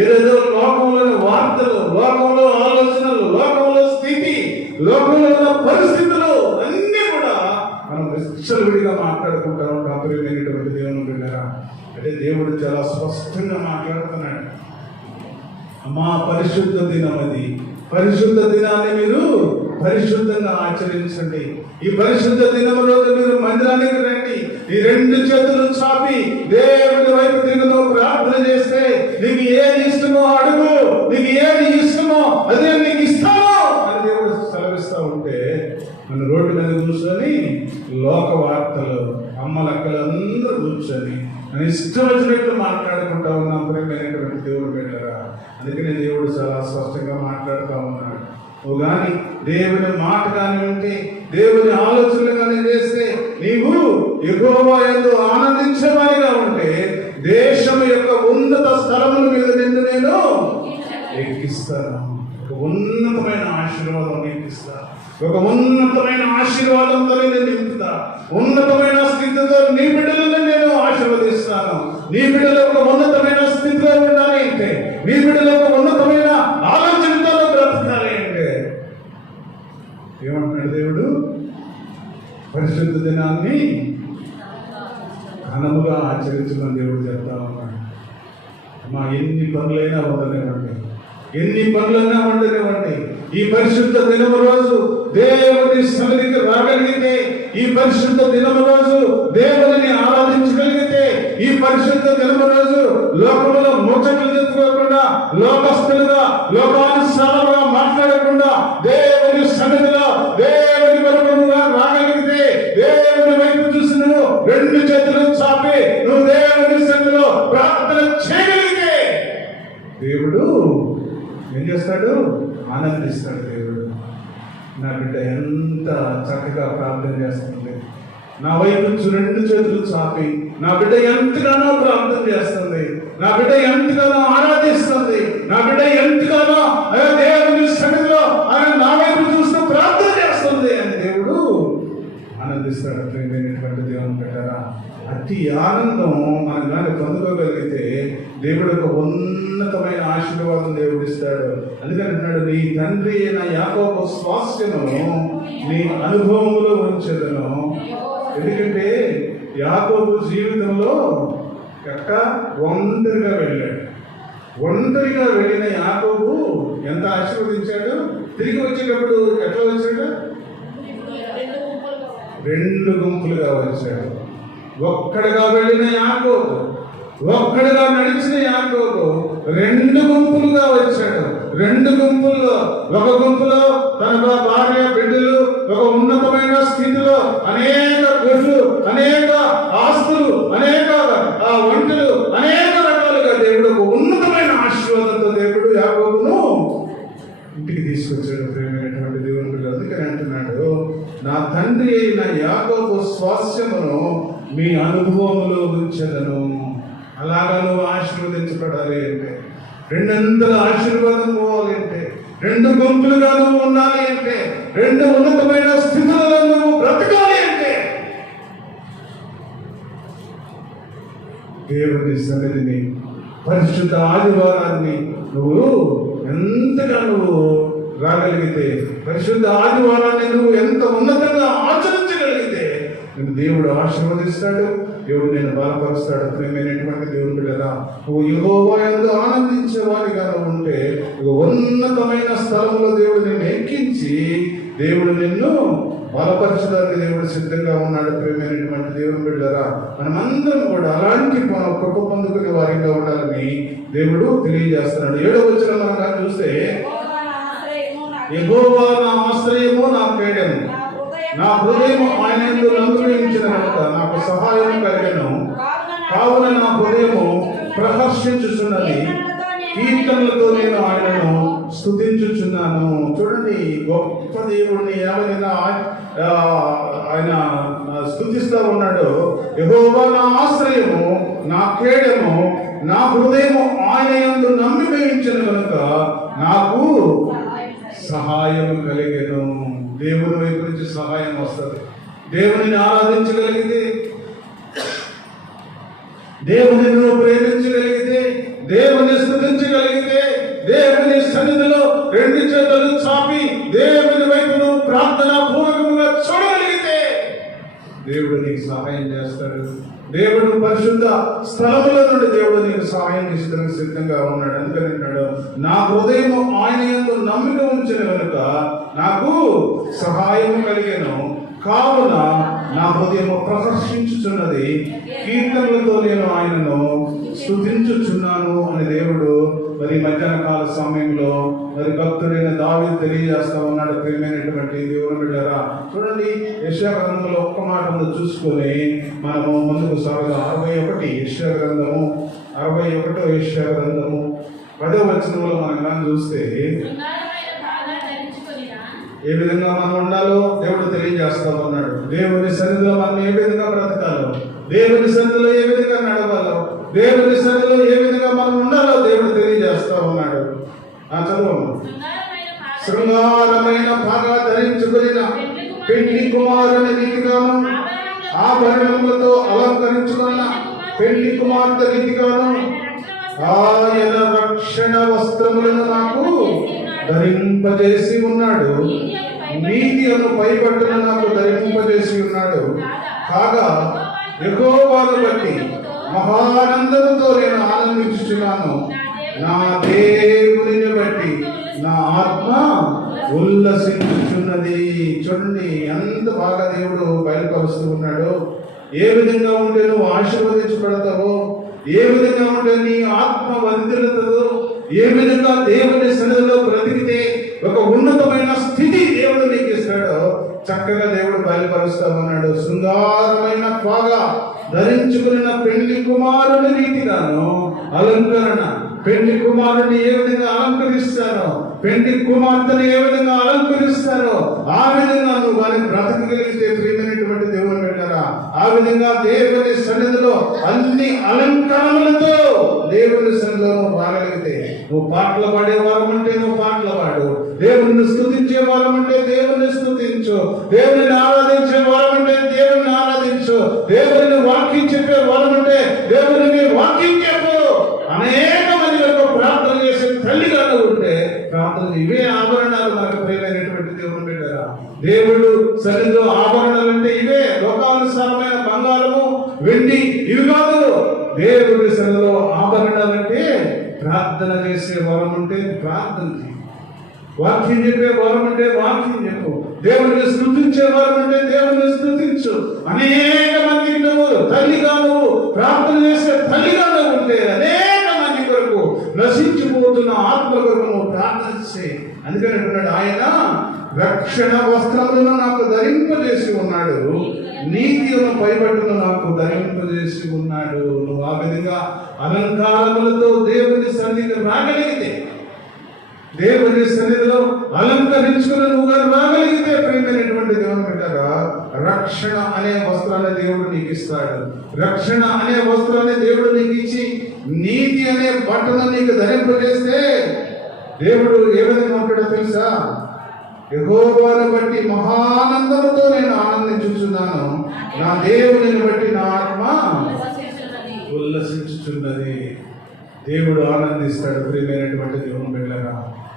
ఏదేదో లోకంలోని వార్తలు, లోకంలో ఆలోచనలు, లోకంలో స్థితి, లోకంలో ఉన్న పరిస్థితులు అన్నీ కూడా మనం విచ్చలవిడిగా మాట్లాడుకుంటా ఉంటాం. ప్రియమైనటువంటి దేవుని బిడ్డలారా, అంటే దేవుడు చాలా స్పష్టంగా మాట్లాడుతున్నాడు. అమ్మా, పరిశుద్ధ దినం అది, పరిశుద్ధ దినాన్ని మీరు పరిశుద్ధంగా ఆచరించండి. ఈ పరిశుద్ధ దినం రోజు మీరు మందిరానికి రండి. ఈ రెండు చేతులు చాపి దేవుడి వైపు తిరుగుతూ ప్రార్థన చేస్తే నీకు ఏది ఇష్టమో అడుగు, నీకు ఏది ఇష్టమో అదే నీకు ఇస్తాను అని దేవుడు సెలవిస్తా ఉంటే, మన రోడ్డు మీద కూర్చొని లోక వార్తలు, అమ్మలక్కలందరూ కూర్చొని మన ఇష్టం వచ్చినట్లు మాట్లాడుకుంటా ఉన్నాం. ప్రియమైనటువంటి దేవుడు బిడ్డలారా, అందుకనే దేవుడు చాలా స్పష్టంగా మాట్లాడుతూ ఉన్నాడు. నువ్వు కానీ దేవుని మాట కానీ ఉంటే, దేవుని ఆలోచనలు కానీ చేస్తే, నీవు యెహోవా యందు ఆనందించేవారిగా ఉంటే, దేశం యొక్క ఉన్నత స్థలముల మీద నిన్ను నేను ఎక్కిస్తాను. ఒక ఉన్నతమైన ఆశీర్వాదం ఎక్కిస్తా, ఒక ఉన్నతమైన ఆశీర్వాదంతో నేను నింపుతా, ఉన్నతమైన స్థితితో నీ బిడ్డలను నేను ఆశీర్వదిస్తాను. నీ బిడ్డలు ఒక ఉన్నతమైన స్థితిలో ఉండాలి అంటే, నీ బిడ్డలు ఒక ఉన్నతమైన ఆలోచనతో బ్రతకాలి అంటే, ఏమంటున్నాడు దేవుడు? పరిశుద్ధ దినాన్ని ఘనముగా ఆచరించమని దేవుడు చెప్తా ఉన్నాడు. మా ఎన్ని పనులైనా ఉండనివ్వండి, ఎన్ని పనులైనా ఉండనివ్వండి, ఈ పరిశుద్ధ దినము రోజు దేవుని సన్నిధికి రాగలిగితే, ఈ పరిశుద్ధ దినము రోజు దేవుని ఆరాధించగలిగితే, ఈ పరిశుద్ధ దినము రోజు లోకంలో ముచ్చట్లు చెప్పుకోకుండా, లోకస్తులుగా లోకానుసారంగా మాట్లాడకుండా దేవుని సన్నిధిలో దేవుని వరకుగా రాగలిగితే, దేవుని వైపు చూసి నువ్వు రెండు చేతులు చాపి నువ్వు దేవుని సన్నిధిలో ప్రార్థన చేయగలిగితే దేవుడు ఏం చేస్తాడు? ఆనందిస్తాడు. దేవుడు, నా బిడ్డ ఎంత చక్కగా ప్రార్థన చేస్తుంది, నా వైపు రెండు చేతులు చాపి నా బిడ్డ ఎంతగానో ప్రార్థన చేస్తుంది, నా బిడ్డ ఎంతగానో ఆరాధిస్తుంది, నా బిడ్డ ఎంతగానో దేవుని సన్నిధిలో ఆయన నా వైపు చూస్తూ ప్రార్థన చేస్తుంది అని దేవుడు ఆనందిస్తాడు. ప్రియమైనటువంటి దేవుని బిడ్డలారా, అతి ఆనందం మనం కానీ పొందుకోగలిగితే దేవుడు ఒక ఉన్నతమైన ఆశీర్వాదం దేవుడు ఇస్తాడు. అందుకని అంటున్నాడు, నీ తండ్రి అయిన యాకోబు స్వాస్థ్యము నీ అనుభవంలో ఉంచెదను. ఎందుకంటే యాకోబు జీవితంలో ఒంటరిగా వెళ్ళాడు. ఒంటరిగా వెళ్ళిన యాకోబు ఎంత ఆశీర్వదించాడు. తిరిగి వచ్చేటప్పుడు ఎట్లా వచ్చాడు? రెండు గుంపులుగా వచ్చాడు. ఒక్కడిగా వెళ్ళిన యాకోబు, ఒక్కడిగా నడిచిన యాకోబు రెండు గుంపులుగా వచ్చాడు. రెండు గుంపుల్లో, ఒక గుంపులో తన భార్య బిడ్డలు ఒక ఉన్నతమైన స్థితిలో, అనేక గొడ్లు, అనేక ఆస్తులు, అనేక ఒంటలు, అనేక రకాలుగా దేవుడు ఒక ఉన్నతమైన ఆశీర్వాదంతో దేవుడు యాకోబును ఇంటికి తీసుకొచ్చాడు. ప్రియమైనటువంటి దేవుని బిడ్డలు, అందుకని అంటున్నాడు, నా తండ్రి అయిన యాకోబు స్వాస్థ్యమును మీ అనుభవములో ఉంచెదను. అలాగా నువ్వు ఆశీర్వదించబడాలి అంటే, రెండంతల ఆశీర్వాదం పోవాలి అంటే, రెండు గుంపులుగా నువ్వు ఉండాలి అంటే, రెండు ఉన్నతమైన స్థితులలో నువ్వు బ్రతకాలి అంటే, దేవుని సన్నిధిని, పరిశుద్ధ ఆదివారాన్ని నువ్వు ఎంతగా నువ్వు రాగలిగితే, పరిశుద్ధ ఆదివారాన్ని నువ్వు ఎంత ఉన్నతంగా ఆచరించగలిగితే నిన్ను దేవుడు ఆశీర్వదిస్తాడు, దేవుడు నేను బలపరుస్తాడు. ప్రియమైనటువంటి దేవుని బిడ్డలారా, నువ్వు యెహోవా యందు ఆనందించే వారిగా ఉంటే ఉన్నతమైన స్థలంలో దేవుడు నిన్ను ఎక్కించి దేవుడు నిన్ను బలపరచడానికి దేవుడు సిద్ధంగా ఉన్నాడు. ప్రియమైనటువంటి దేవుని బిడ్డలారా, మనమందరం కూడా అలాంటి కృప పొందుకునే వారిగా ఉండాలని దేవుడు తెలియజేస్తున్నాడు. 7వ వచనం మనం కానీ చూస్తే, యెహోవా నా ఆశ్రయము, నా కేడము, నా హృదయము ఆయన యందు నమ్మిక కనుక నాకు సహాయం కలిగెను. కావున నా హృదయము ప్రహర్షించుచున్నది, కీర్తనలతో నేను ఆయనను స్తుతించుచున్నాను. చూడండి, గొప్ప దేవుడిని ఏమైనా ఆయన స్తుతిస్తూ ఉన్నాడు. యెహోవా నా ఆశ్రయము, నా కేడము, నా హృదయము ఆయన యందు నమ్మిక ఉంచెను కనుక నాకు సహాయం కలిగెను. దేవుని వైపు నుంచి సహాయం వస్తుంది. దేవునిని ఆరాధించగలిగితే, దేవుని నువ్వు ప్రేమించగలిగితే, దేవుని స్తుతించగలిగితే, దేవుని సన్నిధిలో 2 చేతులు చాపి దేవుని వైపు నువ్వు ప్రార్థనా పూర్వకంగా చూడగలిగితే దేవుడు నీకు సహాయం చేస్తాడు. దేవుడు పరిశుద్ధ స్థలముల నుండి దేవుడు నీకు సహాయం చేసేందుకు సిద్ధంగా ఉన్నాడు. అందుకని అంటాడు, నా హృదయము ఆయన యందు నమ్మిక ఉంచిన కనుక నాకు సహాయం కలిగెను. కావున నా హృదయము ప్రదర్శించుచున్నది, కీర్తనలతో నేను ఆయనను స్తుతించుచున్నాను అని దేవుడు మరి మధ్యాహ్న కాల సమయంలో మరి భక్తుడైన దావీదు తెలియజేస్తా ఉన్నాడు. ప్రియమైనటువంటి దేవుని బిడ్డలారా, చూడండి, యెషయా గ్రంథంలో ఒక్క మాట చూసుకొని మనము ముందుకు సాగుదాం. 61 యెషయా గ్రంథము, 61వ యెషయా గ్రంథము 10వ వచనంలో మనం కానీ చూస్తే ఏ విధంగా మనం ఉండాలో దేవుడు తెలియజేస్తా ఉన్నాడు. దేవుని సన్నిధిలో మనం ఏ విధంగా బ్రతకాలో, దేవుని సన్నిధిలో ఏ విధంగా నడవాలో, దేవుని సన్నిధిలో ఏ విధంగా మనం ఉండాలో దేవుడు తెలియజేస్తా ఉన్నాడు. చదువు. శృంగారమైన బాగా ధరించుకున్న పెళ్లి కుమారుని రీతిగాను, ఆభరణములతో అలంకరించుకున్న పెళ్లి కుమార్తె రీతిగాను ఆయన రక్షణ వస్త్రములను నాకు ధరింపజేసి ఉన్నాడు. నీతి అను పైపట్టును నాకు ధరింపజేసి ఉన్నాడు. కాగా యెహోవాను బట్టి మహానందముతో నేను ఆనందించుచున్నాను. నా దేవునిని బట్టి నా ఆత్మ ఉల్లసించుచున్నది. చూడండి, ఎంత బాగా దేవుడు బయలుపరుస్తూ ఉన్నాడు. ఏ విధంగా ఉంటే నువ్వు ఆశీర్వదించబడతావో, ఏ విధంగా ఉంటే నీ ఆత్మ వర్ధిల్లుతుందో, ఏ విధంగా దేవుని సన్నిధిలో బ్రతికితే ఒక ఉన్నతమైన స్థితి దేవుడు నీకు ఇస్తాడో చక్కగా దేవుడు బయలుపరుస్తా ఉన్నాడు. శృంగారమైన బాగా ధరించుకున్న పెళ్లి కుమారుని రీతిగాను అలంకరణ, పెళ్లి కుమారుని ఏ విధంగా అలంకరిస్తారో, పెళ్లి కుమార్తెను ఏ విధంగా అలంకరిస్తారో ఆ విధంగా నువ్వు వారిని బ్రతకగలిగితే ప్రియమైనటువంటి దేవుని పెట్టారా, ఆ విధంగా దేవుని సన్నిధిలో అన్ని అలంకరణలతో దేవుని సన్నిధిలో నువ్వు రాగలిగితే, నువ్వు పాటలు పాడే వారం అంటే నువ్వు పాటలు పాడు, దేవుని స్తుతించే వారం అంటే దేవుని స్తుతించు, దేవుని ఆరాధించే వారం అంటే దేవుని ఆరాధించు, దేవుని వాక్యం చెప్పే వారం అంటే దేవుని వాక్యం చెప్పు. అనేక మంది వరకు ప్రార్థన చేసే తల్లిగా ఉంటే ప్రార్థన, ఇవే ఆభరణాలు మనకు ప్రియమైనటువంటి దేవుని పెట్టారా. దేవుడు సన్నిధిలో ఆభరణాలు అంటే ఇవే, లోకానుసారమైన బంగారము వెండి ఇవి కాదు. దేవుడి సన్నిధిలో ఆభరణాలు అంటే ప్రార్థన చేసే వరం అంటే ప్రార్థన చేయి, వాక్యం చెప్పే వరం అంటే వాక్యం చెప్పు, దేవుడిని స్తుతించే వరం అంటే దేవుడిని స్తుతించు. అనేక మంది నువ్వు తల్లిగా, నువ్వు ప్రార్థన చేసే తల్లిగా నువ్వు ఉంటే అనేక మంది కొరకు నశించిపోతున్న ఆత్మ కొరకు నువ్వు ప్రార్థన చేయి. అందుకని అంటున్నాడు, ఆయన రక్షణ వస్త్రములను నాకు ధరింపజేసి ఉన్నాడు, నీతిని పైబట్టును నాకు ధరింపజేసి ఉన్నాడు. నువ్వు ఆ విధంగా అలంకారములతో దేవుని సన్నిధికి రాగలిగితే, దేవుని సన్నిధిలో అలంకరించుకుని నువ్వు రాగలిగితే ప్రియమైనటువంటి దేవుని బిడ్డగా, రక్షణ అనే వస్త్రాన్ని దేవుడు నీకు ఇస్తాడు. రక్షణ అనే వస్త్రాన్ని దేవుడు నీకు ఇచ్చి నీతి అనే బట్టను నీకు ధరింపజేస్తే దేవుడు ఏ విధంగా ఉంటాడో తెలుసా? యెహోవాను బట్టి మహానందముతో నేను ఆనందించుచున్నాను, నా దేవుని బట్టి నా ఆత్మ ఉల్లసించుచున్నది. దేవుడు ఆనందిస్తాడు ప్రియమైనటువంటి దేవుని బిడ్డలారా.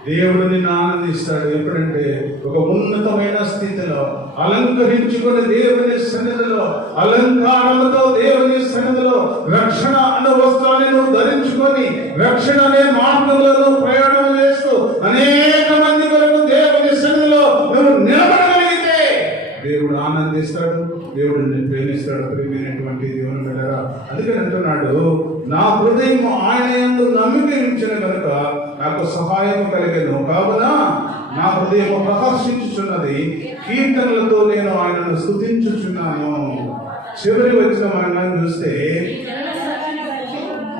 దేవుడు నిన్ను ఆనందిస్తాడు. ఎప్పుడంటే ఒక ఉన్నతమైన స్థితిలో అలంకరించుకుని దేవుని సన్నిధిలో, అలంకారాలతో దేవుని సన్నిధిలో రక్షణ అన్న వస్త్రాన్ని నువ్వు ధరించుకొని రక్షణ అనే మార్గంలో నువ్వు ప్రయాణం చేస్తూ అనేక మంది వరకు దేవుని సన్నిధిలో నువ్వు నిలబడగలిగితే దేవుడు ఆనందిస్తాడు, దేవుడు నిన్ను ప్రేమిస్తాడు. ప్రేమైనటువంటి దేవుని బిడ్డలారా, అందుకని అంటున్నాడు, నా హృదయం ఆయన యందు నమ్మిక ఉంచిన కనుక నాకు సహాయం కలిగను, కావున నా హృదయం ప్రహర్షించుచున్నది, కీర్తనలతో నేను ఆయనను స్తుతించుచున్నాను. చివరి వచ్చిన ఆయన చూస్తే,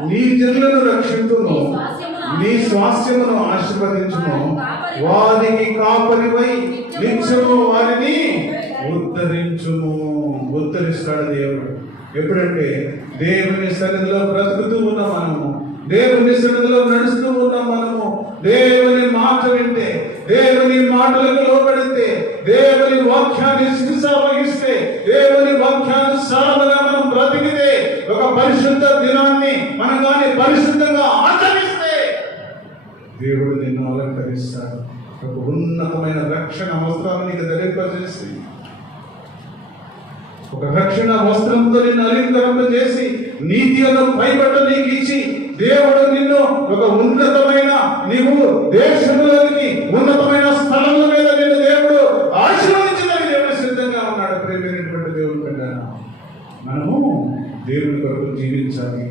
నీ జనులను రక్షించును, నీ స్వాస్థ్యమును ఆశీర్వదించును, వారికి కాపరివై నిత్యము వారిని ఉద్ధరించును. ఉద్ధరిస్తాడు దేవుడు. ఎప్పుడంటే దేవుని సన్నిధిలో బ్రతుకుతూ ఉన్న మనము, దేవుని సన్నిధిలో నడుస్తూ ఉన్న మనము, దేవుని మాట వింటే, దేవుని మాటలకు లోబడితే, దేవుని వాక్యాన్ని శిరస వహిస్తే, దేవుని వాక్యానుసారముగా మనం బ్రతికితే, ఒక పరిశుద్ధ దినాన్ని మనం కానీ పరిశుద్ధంగా ఆచరిస్తే దేవుడు నిన్ను అలంకరిస్తాడు. ఒక ఉన్నతమైన రక్షణ వస్త్రాన్ని నీకు ధరింపజేసి, ఒక రక్షణ వస్త్రంతో నిన్ను అలంకరింపజేసి, నీతి అన్న పైబట్ట నీకు ఇచ్చి, దేవుడు నిన్ను ఒక ఉన్నతమైన నీవు దేశంలోనికి ఉన్నతమైన స్థలముల మీద నిన్ను దేవుడు ఆశీర్వదించడానికి దేవుడు సిద్ధంగా ఉన్నాడు. ప్రేమైనటువంటి దేవుడు కన్నా మనము దేవుని కొరకు జీవించాలి,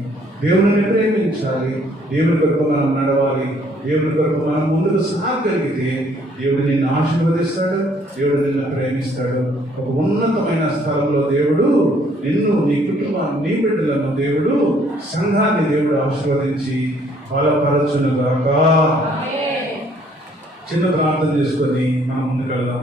దేవుని ప్రేమించాలి, దేవుని కొరకు మనం నడవాలి, దేవుని కొరకు మనం ముందుకు సాగలిగితే దేవుడు నిన్ను ఆశీర్వదిస్తాడు, దేవుడు నిన్ను ప్రేమిస్తాడు. ఒక ఉన్నతమైన స్థలంలో దేవుడు నిన్ను, నీ కుటుంబాన్ని, నీ బిడ్డలను, దేవుడు సంఘాన్ని దేవుడు ఆశీర్వదించి బలపరచునుగాక. చిన్న ప్రార్థన చేసుకొని మనం ముందుకెళ్దాం.